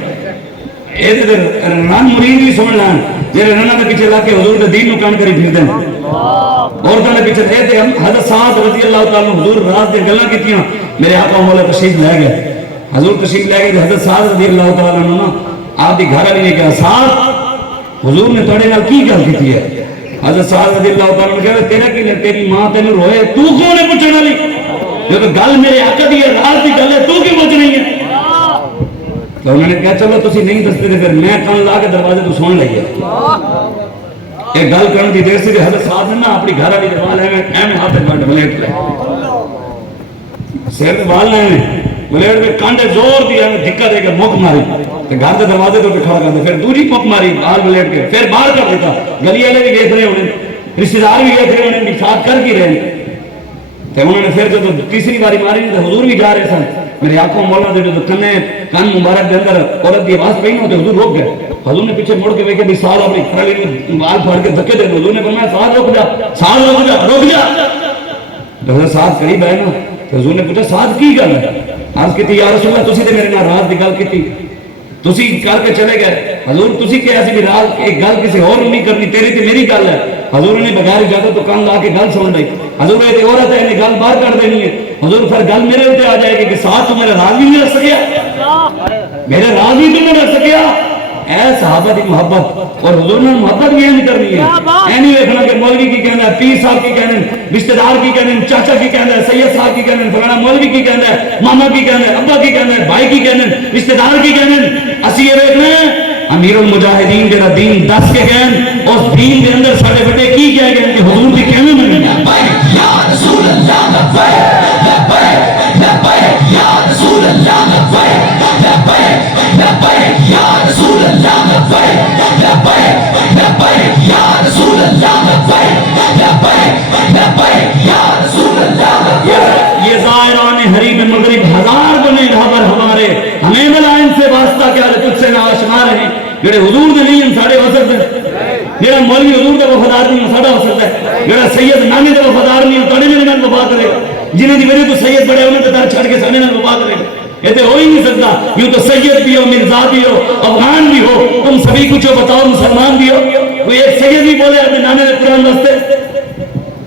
یہ تو رن مرید بھی سمجھ لین جیسے رنہ کے پیچھے لا کے حضور کے دین نو کان کری پھر دیں عورتوں نے پیچھے دے تھے حضرت سعد رضی اللہ تعالیٰ حضور راز دے گلاں کیتیاں میرے آقا مولا تشریف لے گئے حضور تشریف لے گئے حضرت سعد رضی اللہ تعالیٰ عنہ آپ دی گھر والی نے کہا سعد حضور نے تھوڑے نال کی گل کیتی ہے حضرت سعد رضی اللہ تعالیٰ نے کہا تیرا کی تیری ماں تینوں روئے تو کون ہے پوچھنے والی جو کہ گل میرے آقا دی ہے راز دی گل ہے تو کی پوچھ نہیں ہے تو انہوں نے کہا چلو تسی نہیں دستے تھے پھر میں کان لا کے دروازے تو سن لئیے ایک گل کرن دی دیر سے حضرت صاحب نے نا اپنی گھر والی دروال ہے ایم ہاتھ بٹ بلیٹ لے سیر وال نے بلیٹ میں کانڈے زور دیا دھکا دے کے مک ماری تے گھر دے دروازے تو بٹھا کر پھر دوسری مک ماری بال بلیٹ کے پھر باہر کر دیتا گلی والے بھی دیکھ رہے ہونے رشتہ دار بھی دیکھ رہے ہونے ساتھ کر کی رہے تے انہوں نے پھر جو تیسری باری ماری تے حضور بھی جا رہے سن میرے آنکھوں مولا دے جو کن مبارک دے اندر عورت دی آواز پئی نا تے حضور رک گئے حضور نے پیچھے مڑ کے ویکھے بھی سال اپنی کھڑے نے وال پھاڑ کے دھکے دے حضور نے فرمایا سال رک جا سال رک جا حضرت سعد قریب آئے نا تے حضور نے پوچھا سعد کی گل ہے عرض کی یا رسول اللہ تسی تے میرے نال راز دی گل کیتی تسی کر کے چلے گئے حضور تسی کہیا سی کہ راز ایک گل کسی اور نہیں کرنی تیری تے میری گل ہے حضور نے بغیر اجازت تو کان لا کے گل سن لی حضور یہ عورت ہے انہیں گل باہر کر دینی ہے حضور پھر گل میرے اوپر آ جائے گی کہ ساتھ تو میرا راز بھی نہیں رکھ سکیا میرے راز بھی تو نہیں رکھ سکیا اے صحابہ دی محبت اور حضور نے محبت بھی نہیں کرنی ہے اے نہیں دیکھنا کہ مولوی کی کہنا ہے پیر صاحب کی کہنا ہے رشتہ دار کی کہنا ہے چاچا کی کہنا ہے سید صاحب کی کہنا ہے فلانا مولوی کی کہنا ہے ماما کی کہنا ہے ابا کی کہنا ہے بھائی کی کہنا ہے رشتہ دار کی کہنا ہے اسی یہ دیکھنا ہے امیر المجاہدین جڑا دین دس کے گئے اس دین کے اندر سارے بڑے کی کہہ گئے کہ حضور کی کہنے میں نہیں یا رسول اللہ لبیک لبیک لبیک یا رسول اللہ لبیک لبیک لبیک یا رسول اللہ لبیک لبیک لبیک یا رسول اللہ لبیک لبیک لبیک یا رسول اللہ یہ زائران حریم مغرب ہزار بنے گھابر ہمارے ہمیں ملا ان سے واسطہ کیا تجھ سے ناشنا رہے جڑے حضور دے نہیں ساڑے وسط ہے جڑا مولوی حضور دے وفادار نہیں ساڑا وسط ہے جڑا سید نامی دے وفادار نہیں تڑے میرے نال وفا کرے جنہیں دی وجہ تو سید بڑے انہوں نے در چھڑ کے ساڑے نال وفا کرے یہ تو ہو ہی نہیں سکتا یوں تو سید بھی ہو مرزا بھی ہو افغان بھی ہو تم سبھی کچھ ہو بتاؤ مسلمان بھی ہو کوئی ایک سید بھی بولے اپنے نانے دے قرآن واسطے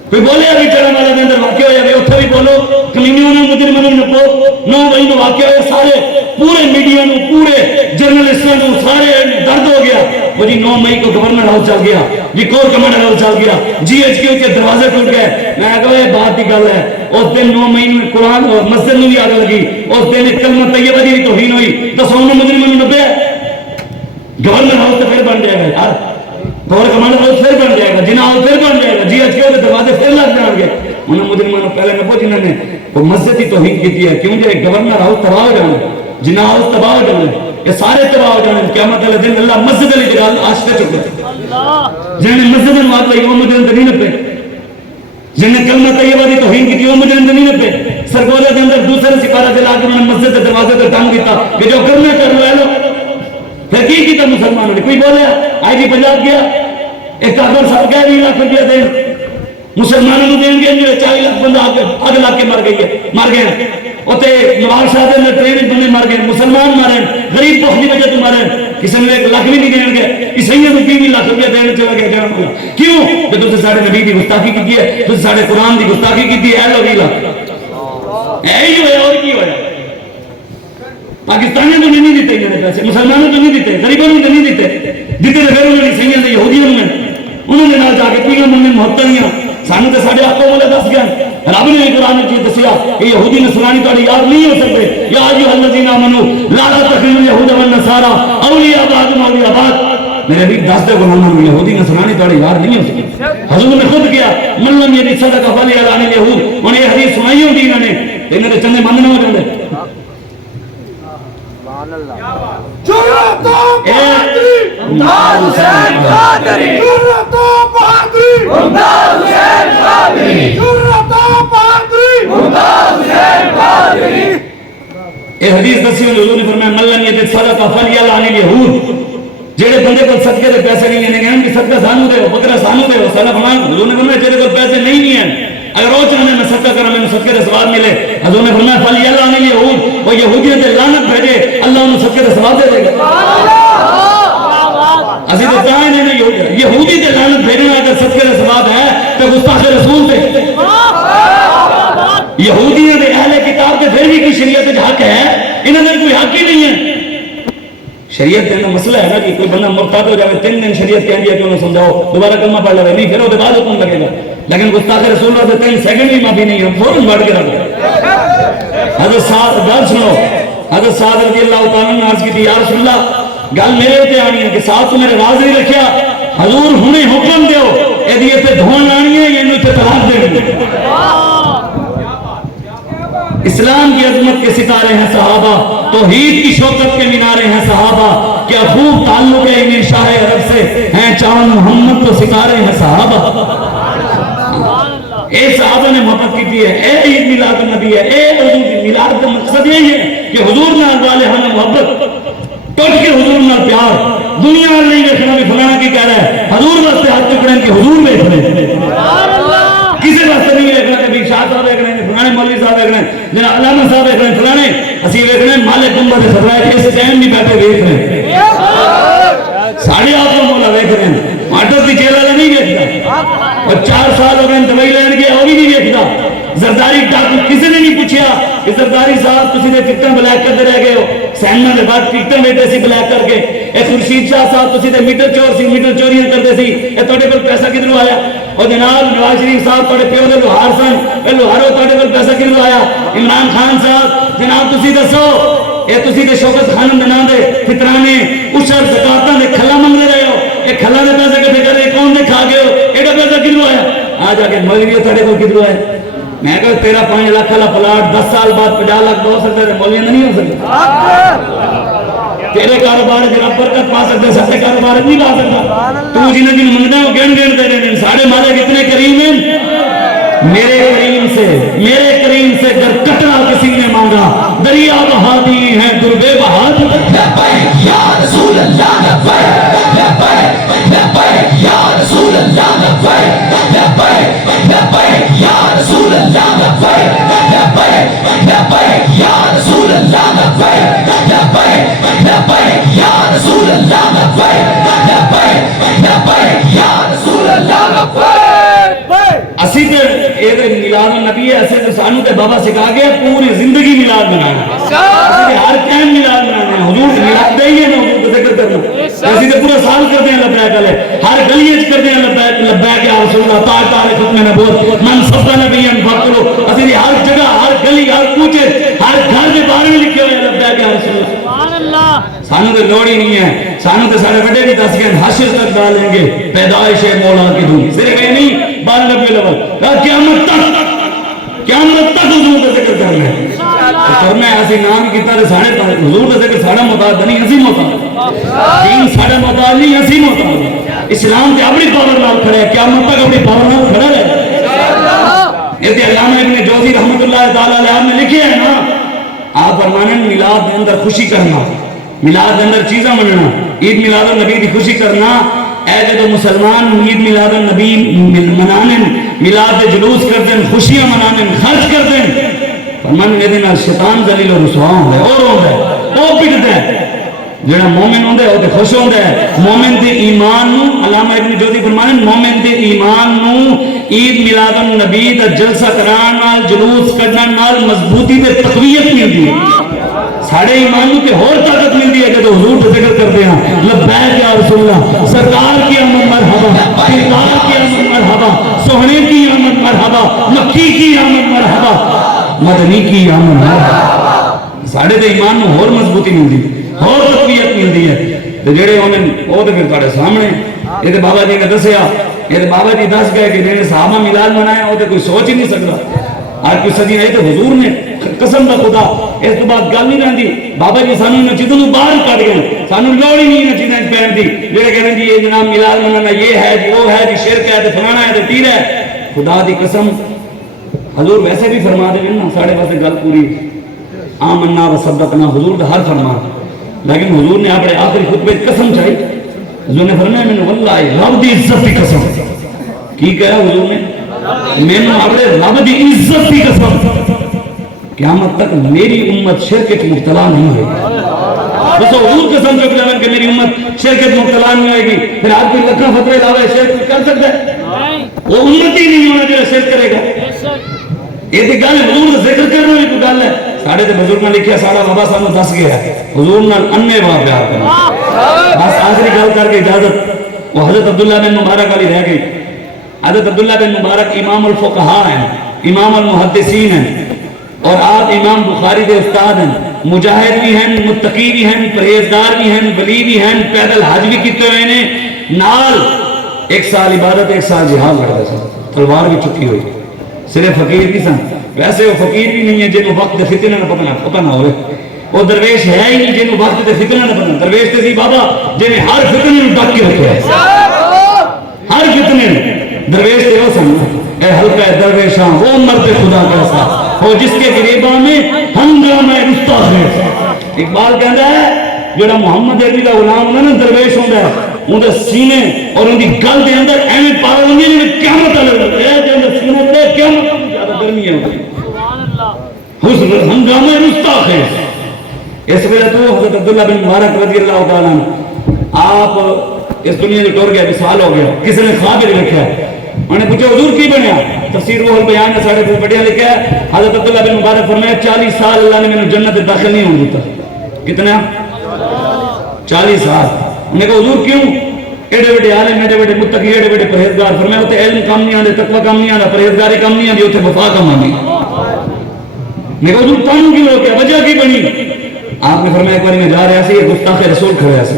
کوئی بولے ابھی چڑھا والا دے اندر واقع ہویا اتھا بھی بولو کلینیوں نے مجرموں نے نپو نو بھائی نے واقع ہویا سارے پورے میڈیا نو پورے جرنلسٹوں نو سارے درد ہو گیا وہ جی 9 مئی کو گورنر ہاؤس چل گیا جی کور کمانڈر ہاؤس چل گیا جی ایچ کیو کے دروازے ٹوٹ گئے میں کہا یہ بات کی گل ہے اس دن 9 مئی میں قرآن اور مسجد میں بھی آگ لگی اس دن کلمہ طیبہ دی بھی توہین ہوئی تو سونے مجرموں نے نپے گورنر ہاؤس تو پھر بن جائے گا یار کور کمانڈر ہاؤس پھر بن جائے گا جناح ہاؤس پھر بن جائے گا جی ایچ کیو کے دروازے پھر لگ جائیں گے انہوں مجرموں نے پہلے نپو جنہوں نے وہ مسجد کی توہین کی ہے کیوں جائے گورنر ہاؤس تباہ ہو جانا جناح ہاؤس تباہ ہو جانا یہ سارے تباہ ہو جانے قیامت والے دن اللہ مسجد علی جلال آشتے چکے جنہوں نے مسجد میں بات لئی وہ مجرم تو نہیں نپے جنہوں نے کلمہ طیبہ دی توہین کی وہ مجرم تو نہیں نپے سرگوجہ کے اندر دوسرے سپارہ جلا کے انہوں نے مسجد کے دروازے پر ٹانگ دیتا کہ جو کرنا کر لو لو پھر کی کیتا مسلمانوں نے کوئی بولے آئی جی پنجاب گیا ایک کافر صاحب کہہ 20 لاکھ روپیہ دیں مسلمانوں کو دیں گے جو 40 لاکھ بندہ آگ لاکھ کے مر گئے اوتے نواز شاہ دے ٹرین بندے مر گئے مسلمان مارے غریب پخ دی وجہ تو مارے کسی نے 1 لاکھ بھی نہیں دیں گے عیسائیوں کو 20 لاکھ روپیہ دینے چلا گیا جان والا کیوں کہ تجھے ساڑھے نبی دی گستاخی کی ہے تجھے ساڑھے قرآن دی گستاخی کی ہے لو 20 لاکھ یہی ہویا اور کی ہویا پاکستانیوں تو نہیں دیتے انہوں نے پیسے مسلمانوں تو نہیں دیتے غریبوں تو نہیں دیتے دیتے تو پھر انہوں نے عیسائیوں نے یہودیوں نے انہوں نے نال جا کے کوئی انہوں نے محتریاں سانو تے ساڈے آقا والے دس گیا رب نے قرآن میں دسیا کہ یہودی نصرانی تہاڈے یار نہیں ہو سکتے یا ایھا الذین آمنوا لا تتخذوا اليهود والنصارى اولیاء بعضهم اولیاء بعض میرے بھی دس دے غلاموں نے یہودی نصرانی تہاڈے یار نہیں ہو سکتے حضور نے خود کیا من لم یجد صدقہ فلیعن اليهود انہیں یہ حدیث سنائی ہوندی انہوں نے انہوں نے چندے من نہ ہو جاندے جرأت بہادری ممتاز حسین قادری جرأت بہادری ممتاز حسین قادری جرأت بہادری ممتاز حسین قادری یہ حدیث دسی حضور نے فرمایا من لم یجد صدقہ فلیعن اليهود جڑے بندے کو صدقے دے پیسے نہیں ہیں کہ صدقہ سانو دے بکرا سانو دے سلا فرمایا حضور نے فرمایا جڑے کو پیسے نہیں ہیں اگر وہ چاہنے میں صدقہ کرنا میں صدقے دے ثواب ملے حضور نے فرمایا فلیعن اليهود وہ یہودیوں تے لعنت بھیجے اللہ انہیں صدقے دے ثواب دے دے گا اسی تو چاہیں نہیں یہودی تے لعنت بھیجنا اگر صدقے دے ثواب ہے تو گستاخ رسول تے یہودیوں تے اہل کتاب تے پھر بھی کی شریعت حق ہے انہوں نے کوئی حق ہی نہیں ہے شریعت دینا مسئلہ ہے نا کہ کوئی بندہ مرتد ہو جائے 3 دن شریعت کہہ دیا کہ انہیں سمجھاؤ دوبارہ کلمہ پڑھ لگے نہیں پھر وہ بعد حکم لگے گا لیکن گستاخ رسول اللہ سے 3 سیکنڈ بھی معافی نہیں ہے فوراً بڑھ کے رکھ دے حضرت سعد گل سنو حضرت سعد رضی اللہ تعالیٰ نے عرض کی تھی یا رسول اللہ گل میرے ہوتے آنی ہے کہ سعد تو میرے راز نہیں رکھیا حضور ہمیں حکم دیو یہ دیئے تے دھون آنی ہے یہ انہوں تے طلاق دے دیں اسلام کی عظمت کے ستارے ہیں صحابہ توحید کی شوکت کے مینارے ہیں صحابہ کیا خوب تعلق ہے انہیں شاہ عرب سے ہیں چاند محمد تو ستارے ہیں صحابہ اے صحابہ نے محبت کی ہے، اے عید میلاد النبی ہے، اے حضور کی میلاد کا مقصد یہی ہے کہ حضور نال والے ہمیں محبت ٹوٹ کے حضور نال پیار، دنیا نہیں دیکھنا بھی فلانا کی کہہ رہا ہے، حضور واسطے ہاتھ چکڑیں کہ حضور دیکھ رہے کسی واسطے نہیں دیکھنا کہ بھی شاہ صاحب دیکھ رہے ہیں، فلانے مولوی صاحب دیکھ رہے ہیں، جناب علامہ صاحب دیکھ رہے ہیں، فلانے اسی دیکھ رہے ہیں، مالک گنبد خطرہ اس چین بھی بیٹھے دیکھ رہے ہیں، ساڑھے آپ کو مولا دیکھ رہے ہیں، ماٹر کی چیل والا نہیں دیکھتا، اور 4 سال ہو گئے دوائی لین گیا وہ بھی نہیں دیکھتا، زرداری ڈاکٹر کسی نے نہیں پوچھا کہ زرداری صاحب تسی نے ٹکٹاں بلیک کرتے رہ گئے ہو، سینما کے بعد ٹکٹاں لیتے سی بلیک کر کے، اے خورشید شاہ صاحب تسی نے میٹر چور سی، میٹر چوریاں کرتے سی، اے تواڈے کول پیسہ کدھروں آیا؟ اور جناب نواز شریف صاحب تواڈے پیو دے لوہار سن، اے لوہارو تواڈے کول پیسہ کدھروں آیا؟ عمران خان صاحب جناب تسی دسو اے تسی تے شوکت خانم دے نام دے فطرانے اشر زکاتاں دے کھلا منگدے رہے ہو، اے کھلا دے پیسے کٹھے کر کے کون دے کھا گئے ہو؟ ایڈا پیسہ کدھروں آیا؟ آ جا کے مولوی تواڈے کول کدھروں آیا؟ میں کہا تیرا 5 لاکھ والا پلاٹ 10 سال بعد 50 لاکھ ہو سکتا ہے، مولوی نہیں ہو سکتا، تیرے کاروبار جناب برکت پا سکتے، سارے کاروبار نہیں پا سکتا، تو جنہیں جن منگنا ہو گن گن دے رہے ہیں، سارے مالک اتنے کریم ہیں، میرے کریم سے گر کٹرا کسی نے مانگا، دریا بہا دی ہیں دربے بہا دی، لبیک یا رسول اللہ لبیک لبیک لبیک یا رسول اللہ لبیک لبیک لبیک یا رسول اللہ لبیک لبیک لبیک یا رسول اللہ لبیک لبیک لبیک یا رسول اللہ لبیک لبیک لبیک یا رسول اللہ لبیک۔ اسی تے اے میلاد النبی ہے، اسی تے سانو تے بابا سکھا گیا پوری زندگی میلاد منانا، اسی تے ہر ٹائم میلاد منانا، حضور میلاد دے ہی ہے نا، حضور کا ذکر کرنا، اسی تے پورا سال کرتے ہیں لبیک علیہ، ہر گلی وچ کرتے ہیں لبیک لبیک یا رسول اللہ، تاج ختم نبوت من سب نبی فقلو، اسی تے ہر جگہ ہر گلی ہر کوچے ہر گھر کے بارے میں لکھے ہوئے لبیک یا رسول اللہ، سبحان اللہ۔ سانو تے لوڑ ہی نہیں ہے، سانو تے سارے بڑے بھی دس گئے حشر تک ڈالیں گے پیدائش مولا کی دھوم، صرف یہ نہیں 12 ربیع الاول قیامت تک حضور کا ذکر کرنا ہے، کرنا ہے اسی نام کیتا تے سارے حضور کا ذکر سارا محتاج نہیں، اسی محتاج، دین سارا محتاج نہیں، اسی محتاج، اسلام تے اپنی پاور نال کھڑا ہے، قیامت تک اپنی پاور نال کھڑا ہے۔ یہ علامہ ابن جوزی رحمۃ اللہ تعالی علیہ نے لکھے ہیں نا، آپ فرمانے میلاد کے اندر خوشی کرنا، میلاد کے اندر چیزاں مننا، عید میلاد النبی کی خوشی کرنا، اے جو مسلمان عید میلاد النبی منانے، میلاد دے جلوس کرتے ہیں، خوشیاں منانے، خرچ کرتے ہیں، فرمانے دے نال شیطان ذلیل و رسوا ہوندا ہے، اور ہوندا ہے، وہ پٹدا ہے، جڑا مومن ہوندا ہے وہ تے خوش ہوندا ہے، مومن دے ایمان نو علامہ ابن جوزی فرمانے مومن دے ایمان نو عید میلاد النبی دا جلسہ کران نال جلوس کڈن نال مضبوطی تے تقویت ملدی ہے، ساڑھے ایمان تے اور طاقت ملتی ہے جب حضور کا ذکر کرتے ہیں، لبیک یا رسول اللہ، سرکار کی آمد مرحبا، سرکار کی آمد مرحبا، سہنے کی آمد مرحبا، مکی کی آمد مرحبا، مدنی کی آمد مرحبا، ساڑھے تے ایمان میں اور مضبوطی ملتی ہے، اور تقویت ملتی ہے، تو جڑے انہیں وہ تو پھر تھوڑے سامنے، یہ تو بابا جی نے دسیا، یہ تو بابا جی دس گئے کہ جنہیں صحابہ میلاد منایا وہ تو کوئی سوچ ہی نہیں سکتا، آج کوئی صدی آئی تو حضور نے قسم دا خدا اس کے بعد گل نہیں رہندی، بابا جی سانو انہاں چیزوں باہر کٹ گئے، سانو لوڑ ہی نہیں انہاں چیزاں پہن دی، جڑے کہندے جی یہ جناب میلاد منانا یہ ہے جی وہ ہے جی شرک ہے تے فلانا ہے تے تیر ہے، خدا دی قسم حضور ویسے بھی فرما دے نا ساڑھے پاسے گل پوری آمنا و صدقنا، حضور دا ہر فرمان، لیکن حضور نے اپنے آخری خطبے قسم چاہی، حضور نے فرمایا میں نے واللہ رب دی عزت کی قسم، کی کہا حضور نے میں نے اپنے رب دی عزت کی قسم، قیامت تک میری امت شرک کی مبتلا نہیں ہوگی، بس حضور قسم چک لیں کہ میری امت شرک کی مبتلا نہیں ہوئے گی، پھر آپ کوئی لکھا فترے لاوے شرک کر سکتا ہے، وہ امت ہی نہیں ہونا جو شرک کرے گا، یہ تو گل حضور کا ذکر کرنا بھی کوئی گل ہے، ساڑھے تے بزرگ نے لکھیا ساڑھا بابا سانو دس گیا ہے حضور نال انے واہ پیار کرنا، بس آخری گل کر کے اجازت، وہ حضرت عبداللہ بن مبارک علی رہ گئی، حضرت عبداللہ بن مبارک امام الفقہاء ہیں، امام المحدثین ہیں، اور آپ امام بخاری دے استاد ہیں، مجاہد بھی ہیں، متقی بھی ہیں، پرہیزگار بھی ہیں، ولی بھی ہیں، پیدل حج بھی کیتے ہوئے نے، نال 1 سال عبادت 1 سال جہاد لڑتے سن، تلوار بھی چکی ہوئی، صرف فقیر نہیں سن، ویسے وہ فقیر بھی نہیں ہے جنہوں وقت دے فتنے نہ پتہ نہ ہوئے، وہ درویش ہے ہی نہیں جنہوں وقت دے فتنے نہ پتہ، درویش تے سی بابا جنہیں ہر فتنے ڈک کے رکھے ہے، ہر فتنے درویش تے وہ سن، اے حلقہ درویشاں وہ مرد خدا کیسا ہو جس کے گریباں میں ہنگامہ رستہ ہے. اقبال کہتا ہے جڑا محمد عربی کا غلام ہونا نا درویش ہوتا ہے ان کے سینے اور ان کی گل کے اندر ایویں پاور ہوندی ہے جویں قیامت والے اے جے سینے تے قیامت تو زیادہ گرمی ہے. سبحان اللہ. حسن ہنگامہ رستہ ہے. اس وجہ تو حضرت عبداللہ بن مبارک رضی اللہ تعالیٰ عنہ آپ اس دنیا سے ٹور گیا وصال ہو گیا. کسی نے خواب ہی لکھا ہے انہوں نے پوچھا حضور کی بنیا تفسیر روح البیان ہے ساڑھے بڑھیا لکھا ہے حضرت عبداللہ بن مبارک فرمایا 40 سال اللہ نے میں جنت داخل نہیں ہوں دیتا. کتنا 40 سال. انہوں نے کہا حضور کیوں ایڈے بیٹے عالم ایڈے بیٹے متقی ایڈے بیٹے پرہیزگار فرمایا ہوتے علم کم نہیں آنے تقوی کم نہیں آنا پرہیزگاری کم نہیں آنی ہوتے وفا کم آنی. میں کہا حضور تانوں کی لوگ کیا وجہ کی بنی. آپ نے فرمایا ایک بار میں جا رہا سی گستاخ رسول کھڑا سی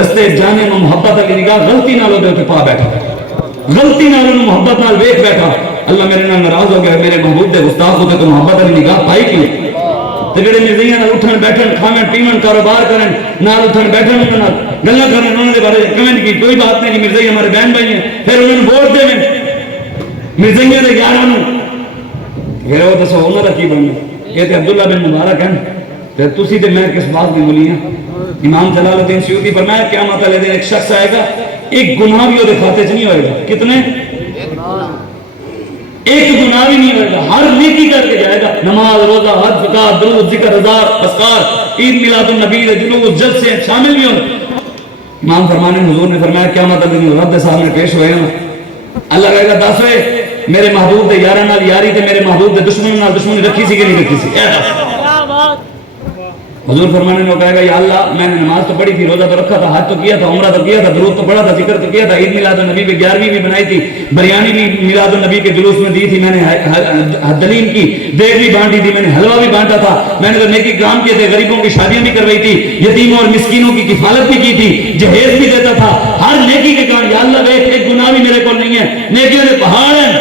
رستے جانے میں محبت علی نگاہ غلطی نہ لو دے پا بیٹھا غلطی نہ لو محبت نال ویکھ بیٹھا. اللہ میرے نال ناراض ہو گیا میرے محبوب دے گستاخ ہوتے تو محبت علی نگاہ پائی کیوں. تے جڑے مرزیاں نال اٹھن بیٹھن کھاون پیون کاروبار کرن نال اٹھن بیٹھن انہاں نال گلاں کرن انہاں دے بارے کمنٹ کی کوئی بات نہیں کہ مرزا ہمارے بہن بھائی ہیں پھر انہاں نوں ووٹ دیویں مرزیاں دے یاراں نوں پھر وہ دسو انہاں دا کی بننا. یہ تے عبداللہ بن مبارک ہیں تے تسی تے میں کس بات دی بولی ہیں. امام جلال الدین سیوطی فرمایا قیامت والے دن ایک شخص آئے گا ایک گناہ بھی وہ کھاتے چ نہیں ہوئے گا. کتنے ایک گناہ بھی نہیں ہوئے گا ہر نیکی کر کے جائے گا نماز روزہ حج زکات درود ذکر ہزار اذکار عید میلاد النبی جلوس جلسے شامل بھی ہوں. امام فرمانے حضور نے فرمایا قیامت والے دن رب دے سامنے پیش ہوئے نا اللہ کہے گا دس ہوئے میرے محبوب دے یاراں نال یاری تے میرے محبوب دے دشمنوں نال دشمنی رکھی سی کہ نہیں رکھی سی. حضور فرمانے نے کہا یا اللہ میں نے نماز تو پڑھی تھی روزہ تو رکھا تھا حج تو کیا تھا عمرہ تو کیا تھا درود تو پڑھا تھا ذکر تو کیا تھا عید میلاد النبی پہ 11ویں بھی بنائی تھی بریانی بھی میلاد النبی کے جلوس میں دی تھی میں نے دلیم کی دیگ بھی بانٹی تھی میں نے حلوہ بھی بانٹا تھا میں نے تو نیکی کام کیے تھے غریبوں کی شادیاں بھی کروائی تھی یتیموں اور مسکینوں کی کفالت بھی کی تھی جہیز بھی دیتا تھا ہر نیکی کے کام یا اللہ دیکھ ایک گناہ بھی میرے کو نہیں ہے نیکیوں کے پہاڑ ہیں.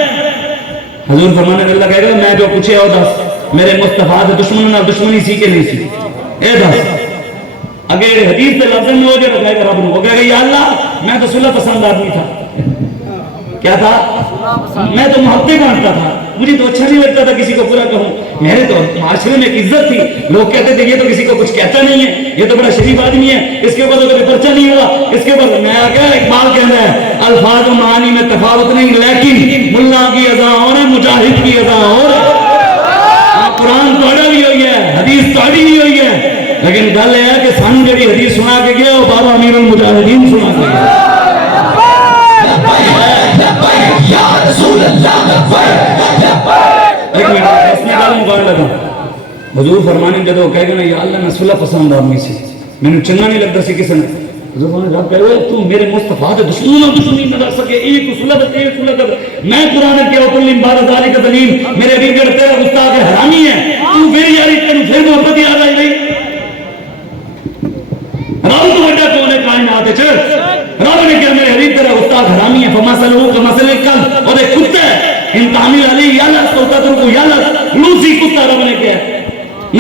حضور فرمانے اللہ کہے گا میں جو پوچھے اور دس میرے مصطفیٰ سے دشمنوں نال دشمنی سی کے نہیں سی اے دس اگر حدیث سے لفظ میں ہو جائے رکھائے گا رب نے وہ کہے گا یا اللہ میں تو صلح پسند آدمی تھا کیا تھا میں تو محبت بانٹتا تھا مجھے تو اچھا نہیں لگتا تھا کسی کو برا کہوں میرے تو معاشرے میں ایک عزت تھی لوگ کہتے تھے یہ تو کسی کو کچھ کہتا نہیں ہے یہ تو بڑا شریف آدمی ہے اس کے اوپر تو کبھی پرچہ نہیں ہوا اس کے اوپر میں کیا اقبال کہنا ہے الفاظ و معانی میں تفاوت نہیں لیکن ملا کی اذا اور ہے مجاہد کی اذا اور ہے. قرآن پڑھا بھی ہوئی ہے حدیث پڑھی بھی ہوئی ہے لیکن گل یہ ہے کہ سن جڑی حدیث سنا کے گیا وہ بابا امیر المجاہدین سنا کے گیا. ایک منٹ اس میں گل مکان لگا حضور فرمانے جدو کہہ گئے یا اللہ میں صلح پسند آدمی سی میں نے چنگا نہیں لگتا سی کسی نے حضور فرمانے رب کہے تو میرے مصطفیٰ دے دشمنوں دشمنی نہ کر سکے ایک صلح دے ایک صلح کر میں قرآن کے اوپر بارہ ذالک دلیم میرے ریگر تیرا گستاخ حرامی ہے تو پھر یاری تینوں پھر محبت یاد آئی نہیں رب تو بڑا کون ہے کائنات وچ رب نے کہا میرے حبیب تیرا گستاخ حرامی ہے فمثلہ کمثل الکلب اور ایک کتا ہے ان تعمیل علی یلس تو تترکو یلس لوسی کتا رب نے کہا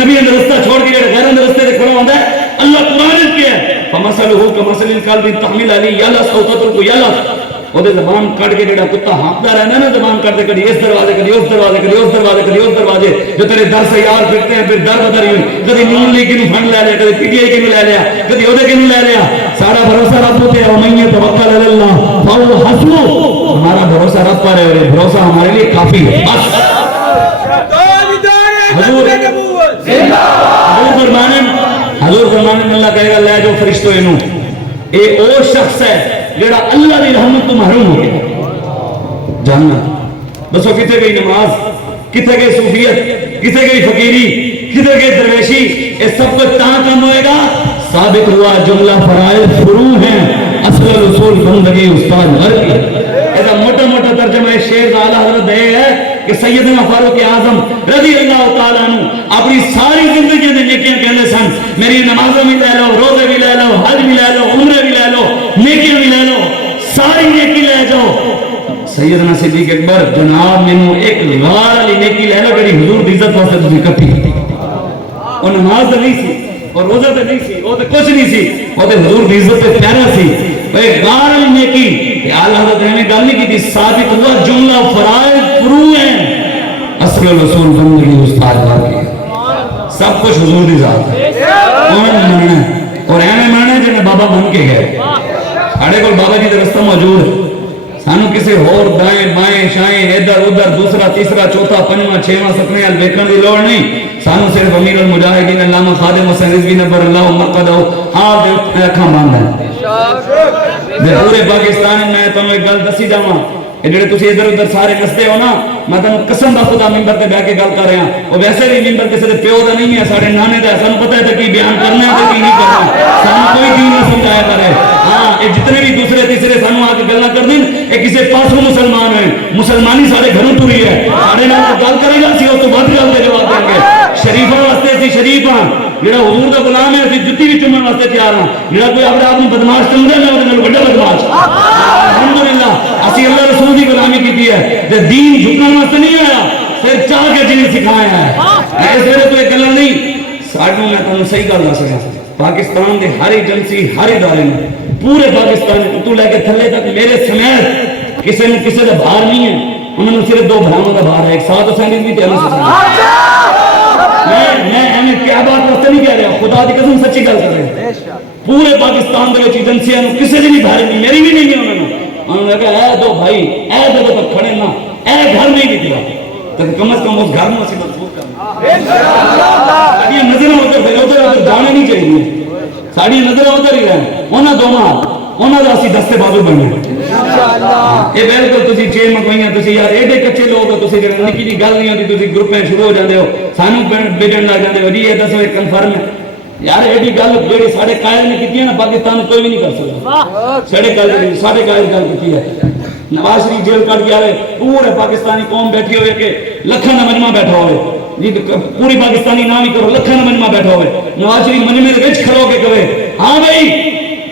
نبی نے رستہ چھوڑ کے غیر نے رستے سے کھڑا ہوتا ہے اللہ قرآن نے کہا فمثلہ کمثل الکلب ان تعمیل علی یلس تو تترکو یلس وہ زبان کٹ کے جڑا کتا ہانپتا رہنا نا زبان کٹ کے کبھی اس دروازے کبھی اس دروازے کبھی اس دروازے کبھی اس دروازے جو تیرے در سے یار پھرتے ہیں پھر در بدر ہوئی کبھی نون لیگ کی فنڈ لے لیا کبھی پی ٹی آئی کی لے لیا کبھی عہدے کی لے لیا سارا بھروسہ رب ہوتے ہیں ومن یتوکل علی اللہ فهو حسبہ ہمارا بھروسہ رب پر ہے اور بھروسہ ہمارے لیے کافی ہے بس. حضور فرمانے اللہ کہے گا لے جو فرشتوں انہوں اے او شخص ہے جڑا اللہ دی رحمت تو محروم ہو گیا جاننا بسو کتے گئی نماز کتے گئی صوفیت کتے گئی فقیری کتے گئی درویشی یہ سب کچھ کہاں کم ہوئے گا ثابت ہوا جملہ فرائض فروع ہیں اصل رسول بندگی استاد غرب ایسا موٹا موٹا ترجمہ شیخ اعلیٰ حضرت دے ہے کہ سیدنا فاروق اعظم رضی اللہ تعالیٰ عنہ اپنی ساری زندگی میں نیکیاں کہنے سن میری نمازوں بھی لے لو روزے بھی لے لو حج بھی لے لو عمرے بھی لے لو نیکیاں بھی لے لو ساری نیکی لے جاؤ سیدنا صدیق اکبر جناب میں ایک غار علی نیکی لے لو کہ حضور دی عزت واسطے تجھے کٹھی اور نماز تو نہیں سی اور روزہ تو نہیں سی وہ تو کچھ نہیں سی وہ تو حضور دی عزت پہ پیارا سی غار نیکی اعلی حضرت نے گل نہیں کی تھی ثابت ہوا جملہ فرائض فروع ہیں اصل رسول زندگی استاد باقی سب کچھ حضور دی ذات ہے کون مننا ہے اور ایویں مننا ہے جنہیں بابا بن کے گئے ساڑھے کو بابا جی کا رستہ موجود ہے سانو کسی اور دائیں بائیں شائیں ادھر ادھر دوسرا تیسرا چوتھا پنجواں چھواں ستویں دیکھنے کی لوڑ نہیں سانو صرف امیر المجاہدین علامہ خادم حسین رضوی نبر اللہ مرقدہ آپ دے اکھاں باندھ ہیں پورے پاکستان میں تمہیں ایک گل دسی جاواں کہ جڑے تسی ادھر ادھر سارے نستے ہو نا میں تمہیں قسم دا خدا ممبر تے بیٹھ کے گل کر رہا ہوں وہ ویسے بھی ممبر کسی دے پیو دا نہیں ہے سارے نانے دا سانو پتہ ہے کہ بیان کرنا ہے کہ نہیں کرنا سانو کوئی دین نہ سمجھایا کرے ہاں یہ جتنے بھی دوسرے تیسرے سانو آ کے گلاں کر دیں یہ کسی پاسوں مسلمان ہیں مسلمانی سارے گھروں ٹری ہے سارے نال گل کرے گا سی اس تو بعد گل دے جواب دیں گے شریفاں واسطے سی شریف ہاں جڑا حضور دا غلام ہے اسی جُتی بھی چومن واسطے تیار ہاں جڑا کوئی اپنے آپ کو بدماش سمجھے میں اودے نال بڑا بدماش الحمدللہ اسی اللہ رسول دی غلامی کیتی ہے تے دین جھکن واسطے نہیں آیا صرف چاہ کے جی سکھایا ہے اس ویلے تو یہ گلاں نہیں ساڈوں میں تانوں صحیح گل دس رہا پاکستان دے ہر ایجنسی ہر ادارے میں پورے پاکستان تو لے کے تھلے تک میرے سمیت کسی نے کسی دا بھار نہیں ہے انہوں نے صرف دو بھراؤں کا بھار ہے ایک ساتھ حسین بھی تے میں ہمیں کیا بات واسطے نہیں کہہ رہا خدا دی قسم سچی گل کر رہے پورے پاکستان دے وچ ایجنسیاں نوں کسی دی نہیں بھاری نہیں میری بھی نہیں ہے انہوں نے کہا اے دو بھائی اے دو تک کھڑے نا اے گھر نہیں نکلا تو کم از کم اس گھر میں اسی مضبوط کرنا ساڈی نظر ادھر جانے نہیں چاہیے ساڈی نظر ادھر ہی رہن انہاں دونوں انہاں دا اسی دستے بازو بننے یہ بالکل تسی چے مکوئیاں تسی یار ایڈے کچے لوگ ہو تسی جڑے نکی جی گل نہیں ہوندی تسی گروپ میں شروع ہو جاندے ہو سانو بگڑن لگ جاندے ہو جی یہ دسو ایک کنفرم ہے یار ایڈی گل جڑی ساڈے قائد نے کیتی ہے نا پاکستان کوئی بھی نہیں کر سکتا ساڈے قائد گل کیتی ہے نواز شریف جیل کٹ کے آئے پورے پاکستانی قوم بیٹھی ہوئے کہ لکھاں دا مجمع بیٹھا ہوئے جی پوری پاکستانی نام ہی کرو لکھاں دا مجمع بیٹھا ہوئے نواز شریف مجمع دے وچ کھلو کے کہے ہاں بھائی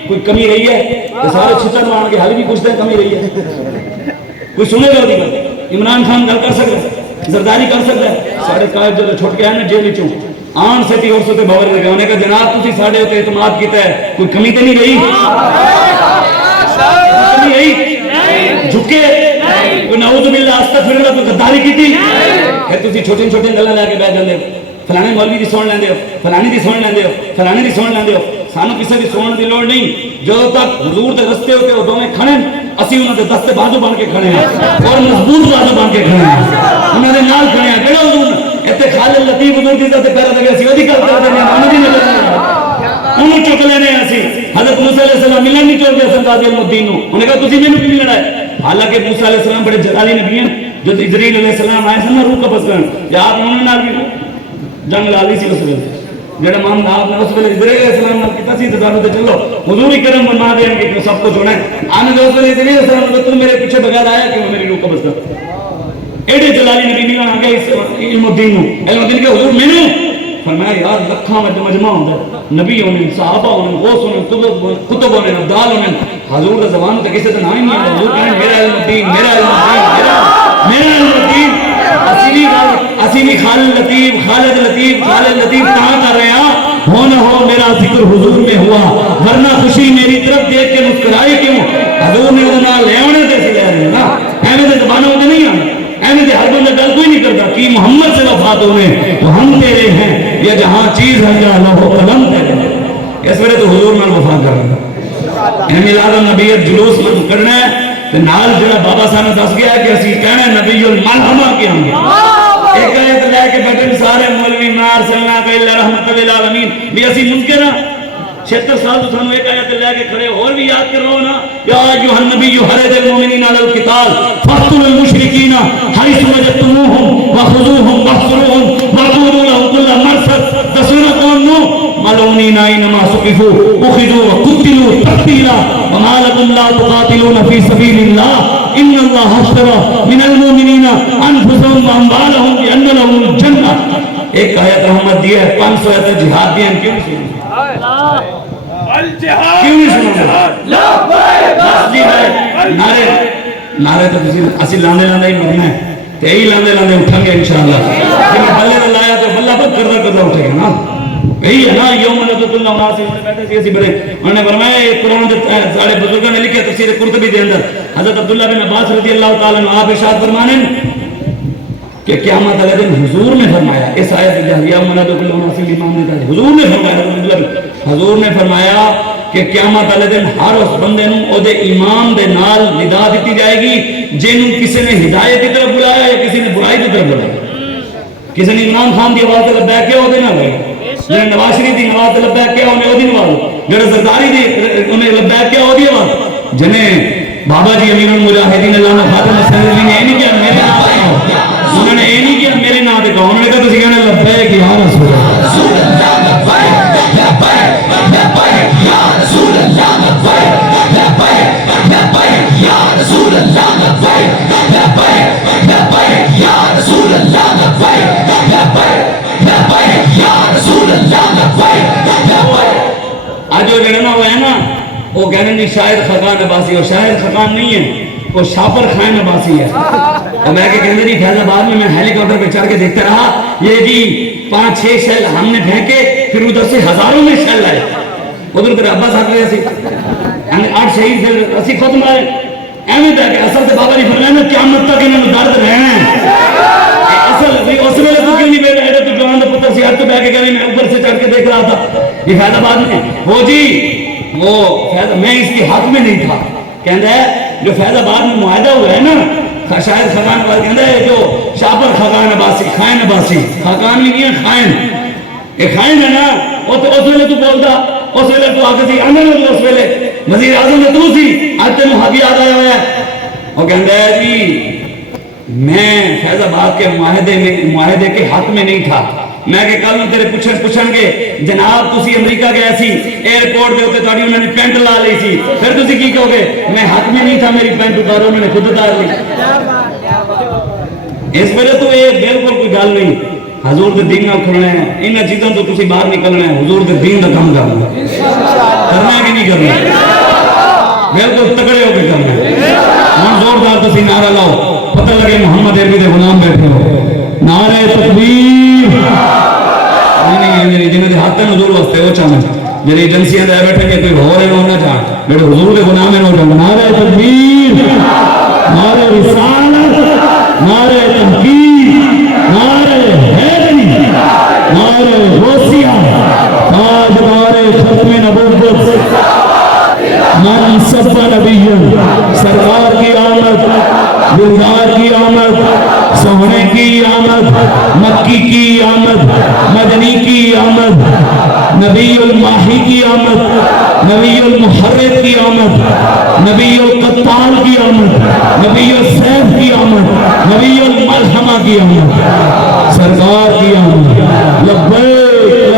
کوئی کمی رہی ہے تو سارے چھتر مان کے حل بھی پوچھتے ہیں کمی رہی ہے کوئی سنے گا دی عمران خان گل کر سکتا ہے زرداری کر سکتا ہے سارے قائد جو چھوٹ کے آئے نا جیل وچوں آن سے تھی اور سے باور لگا انہوں نے کہا جناب تسی ساڈے اوتے اعتماد کیتا ہے کوئی کمی تے نہیں رہی کمی رہی جھکے کوئی نعوذ باللہ استغفر اللہ کوئی غداری کیتی ہے تسی چھوٹے چھوٹے گلاں لے کے بیٹھ جاندے ہو فلانے مولوی دی سن لیندے ہو فلانی دی سن لیندے ہو فلانے دی سن لیندے ہو سانو کسی دی سنن دی لوڑ نہیں جو تک حضور دے رستے ہوتے وہ دوویں کھڑے اسی انہاں دے دستے بازو بن کے کھڑے ہیں اور مضبوط بازو بن کے کھڑے ہیں انہاں دے نال کھڑے ہیں کہڑا حضور ایتھے خالد لطیف حضور دی ذات پیرا لگے اسی اودی گل کردے ہیں انہاں دی نہیں انہوں چک لینے ہیں اسی حضرت موسیٰ علیہ السلام ملن نہیں چاہتے حسن قاضی المدین نو انہوں نے کہا تسی مینوں کی ملنا ہے حالانکہ موسیٰ علیہ السلام بڑے جلالی نبی ہیں جو اسرائیل علیہ السلام آئے سن روح قبض کرن یا آپ انہوں نے نال بھی جنگ لالی سی اس ویلے جڑا مام آپ نے اس ویلے اسرائیل علیہ السلام نال کیتا سی تے تے چلو حضور کرم فرما دیں کہ سب کچھ ہونا ہے آنے دے اس ویلے اسرائیل علیہ السلام نے تم میرے پیچھے بغیر آیا کہ میری روح قبض کر ایڈے جلالی نبی نہیں آ گئے علم الدین نو علم الدین کہ حضور مینوں فرمایا یار لکھاں مجمع ہوندا ہے نبی ہونے صحابہ ہونے غوث ہونے کتب ہونے ابدال ہونے حضور دا زبان تے کسے تے نام ہی نہیں ہے حضور کہنے میرا علم الدین میرا علم الدین میرا علم الدین اسی بھی خالد لطیف کہاں کر رہے ہیں ہو نہ ہو میرا ذکر حضور میں ہوا ورنہ خوشی میری طرف دیکھ کے مسکرائی کیوں حضور نے انہوں نے لے آنے دے سے لے رہے ہیں نا ایویں دے زبانوں دے نہیں آنے ایویں دے ہر بندہ گل کوئی نہیں کرتا کہ محمد سے وفات ہونے تو ہم تیرے ہیں یہ جہاں چیز ہے یا لوح قلم تیرے اس ویلے تو حضور نال وفا کر رہا ہے میلاد النبیت جلوس من کرنا ہے تے نال جڑا بابا صاحب نے دس گیا کہ اسی کہنا نبی الملحمہ کے ہم ایک آیت لے کے بیٹھے سارے مولوی مار سلنا کہ اللہ رحمت للعالمین بھی اسی منکر ہاں 76 سال تو سانو ایک آیت لے کے کھڑے اور بھی یاد کر رہو نا یا ایھا النبی حرض المؤمنین علی القتال فاقتلوا المشرکین حیث وجدتموہم وخذوہم واحصروہم واعبدوا لهم كل مرصد دسونا کون نو ملعونین اینما ثقفوا اخذوا وقتلوا تقتیلا وما لكم لا تقاتلون في سبيل الله ان الله اشترى من المؤمنين انفسهم واموالهم بان لهم الجنة ایک آیت رحمت دی ہے 500 آیت جہاد دی ہم کیوں نہیں سنیں کیوں نہیں سنیں نعرے تو اسی لاندے لاندے ہی مرنا ہے تے ہی لاندے لاندے اٹھیں گے انشاءاللہ کہ بلے لایا تو بلہ بد کردہ اٹھے گا نا یہی ہے نا یوم ندعو کل اناس، انہوں نے بیٹھے اسی بڑے، انہوں نے فرمایا یہ قرآن دے سارے بزرگوں نے لکھے تفسیر قرطبی دے اندر، حضرت عبداللہ بن عباس رضی اللہ تعالیٰ عنہ آپ ارشاد فرمانے کہ قیامت والے دن حضور نے فرمایا، اس آیت میں یوم ندعو کل اناس امام نے کہا حضور نے فرمایا، حضور نے فرمایا کہ قیامت والے دن ہر اس بندے نوں او دے امام دے نال ندا دیتی جائے گی جنوں کسی نے ہدایت کی طرف بلایا یا کسی نے برائی کی طرف بلایا. کسی نے عمران خان دی آواز لبیک کیا وہ دے نال ہوئے، جنہیں نواز شریف دی آواز لبیک کیا انہیں وہ دی نواز، جنہیں زرداری دی انہیں لبیک کیا وہ دی آواز، جنہیں بابا جی امیر المجاہدین علامہ خاتم حسین علی نے یہ نہیں کیا میرے نام پہ کہو، انہوں نے یہ نہیں کیا میرے نام پہ کہو، انہوں نے کہا تسی کہنا لبیک یا رسول اللہ یا رسول اللہ لبیک لبیک یا رسول اللہ لبیک لبیک لبیک یا رسول اللہ لبیک لبیک لبیک یا رسول اللہ لبیک لبیک. آج جو جڑنا ہوا ہے نا وہ کہنے نہیں شاعر خاقان عباسی، وہ شاعر خاقان نہیں ہے، وہ شاپر خان عباسی ہے. اور میں کہ کہنے نہیں فیض آباد میں ہیلی کاپٹر پہ چڑھ کے دیکھتا رہا، یہ جی 5-6 شیل ہم نے پھینکے، پھر ادھر سے ہزاروں میں شیل آئے، ادھر تیرے ابا ساتھ لے سی 8 شہید پھر اسی ختم آئے. ایویں تھا کہ اصل سے بابا جی فرمایا نا قیامت تک انہوں نے درد رہنا ہے. اصل اس ویلے تو کیوں نہیں بیٹھا ہے، تو جوان دا پتر سی ہاتھ تو بیٹھ کے کہنے میں اوپر سے چڑھ کے دیکھ رہا تھا یہ فیض آباد میں وہ جی وہ میں اس کی حق میں نہیں تھا. کہتا ہے جو فیض آباد میں معاہدہ ہوا ہے نا شاید خاقان عباسی، کہتا ہے جو شاپر خاقان عباسی خائن عباسی، خاقان نہیں ہے خائن، یہ خائن ہے نا. وہ تو اس ویلے تو بولتا، اس ویلے تو آگے سی آنے میں اس ویلے وزیر اعظم نے تو سی آج تینوں حق یاد آیا ہوا ہے. وہ کہتا ہے جی میں فیض آباد کے معاہدے کے حق میں نہیں تھا. میں کہ کل تیرے پوچھن گے جناب تسی امریکہ گئے سی ایئرپورٹ دے اوتے تہاڈی انہوں نے پینٹ لا لی سی، پھر تسی کی کہو گے میں حق میں نہیں تھا میری پینٹ اتارو، انہوں نے خود اتار لی. اس وجہ تو یہ بالکل کوئی گل نہیں. حضور دے دین نال کھلنا ہے، انہاں چیزاں تو تسی باہر نکلنا ہے، حضور دے دین دا کام کرنا کرنا کہ نہیں کرنا، بالکل تکڑے ہو کے کرنا ہے. ہن زوردار تسی نعرہ لاؤ، پتہ لگے محمد عربی دے غلام بیٹھے ہو. نعرہ تکبیر نہیں جنہیں دے ہاتھ میں حضور واسطے وہ چاہنا، جنہیں ایجنسیاں دے بیٹھے کہ کوئی ہو رہے ہو نہ چاہ میرے حضور دے غلام ہیں نہ. نعرہ تکبیر، نعرہ رسالت، نعرہ تحقیق، نعرہ حیدری، نعرہ غوثیہ، تاجدار ختم نبوت من سب نبی، سرکار کی آمد، دلدار کی آمد، سونے کی آمد، مکی کی آمد، مدنی کی آمد، نبی الماہی کی آمد، نبی المحرد کی آمد، نبی القتال کی آمد، نبی السیف کی آمد، نبی الملحمہ کی آمد، سرکار کی آمد. لبیک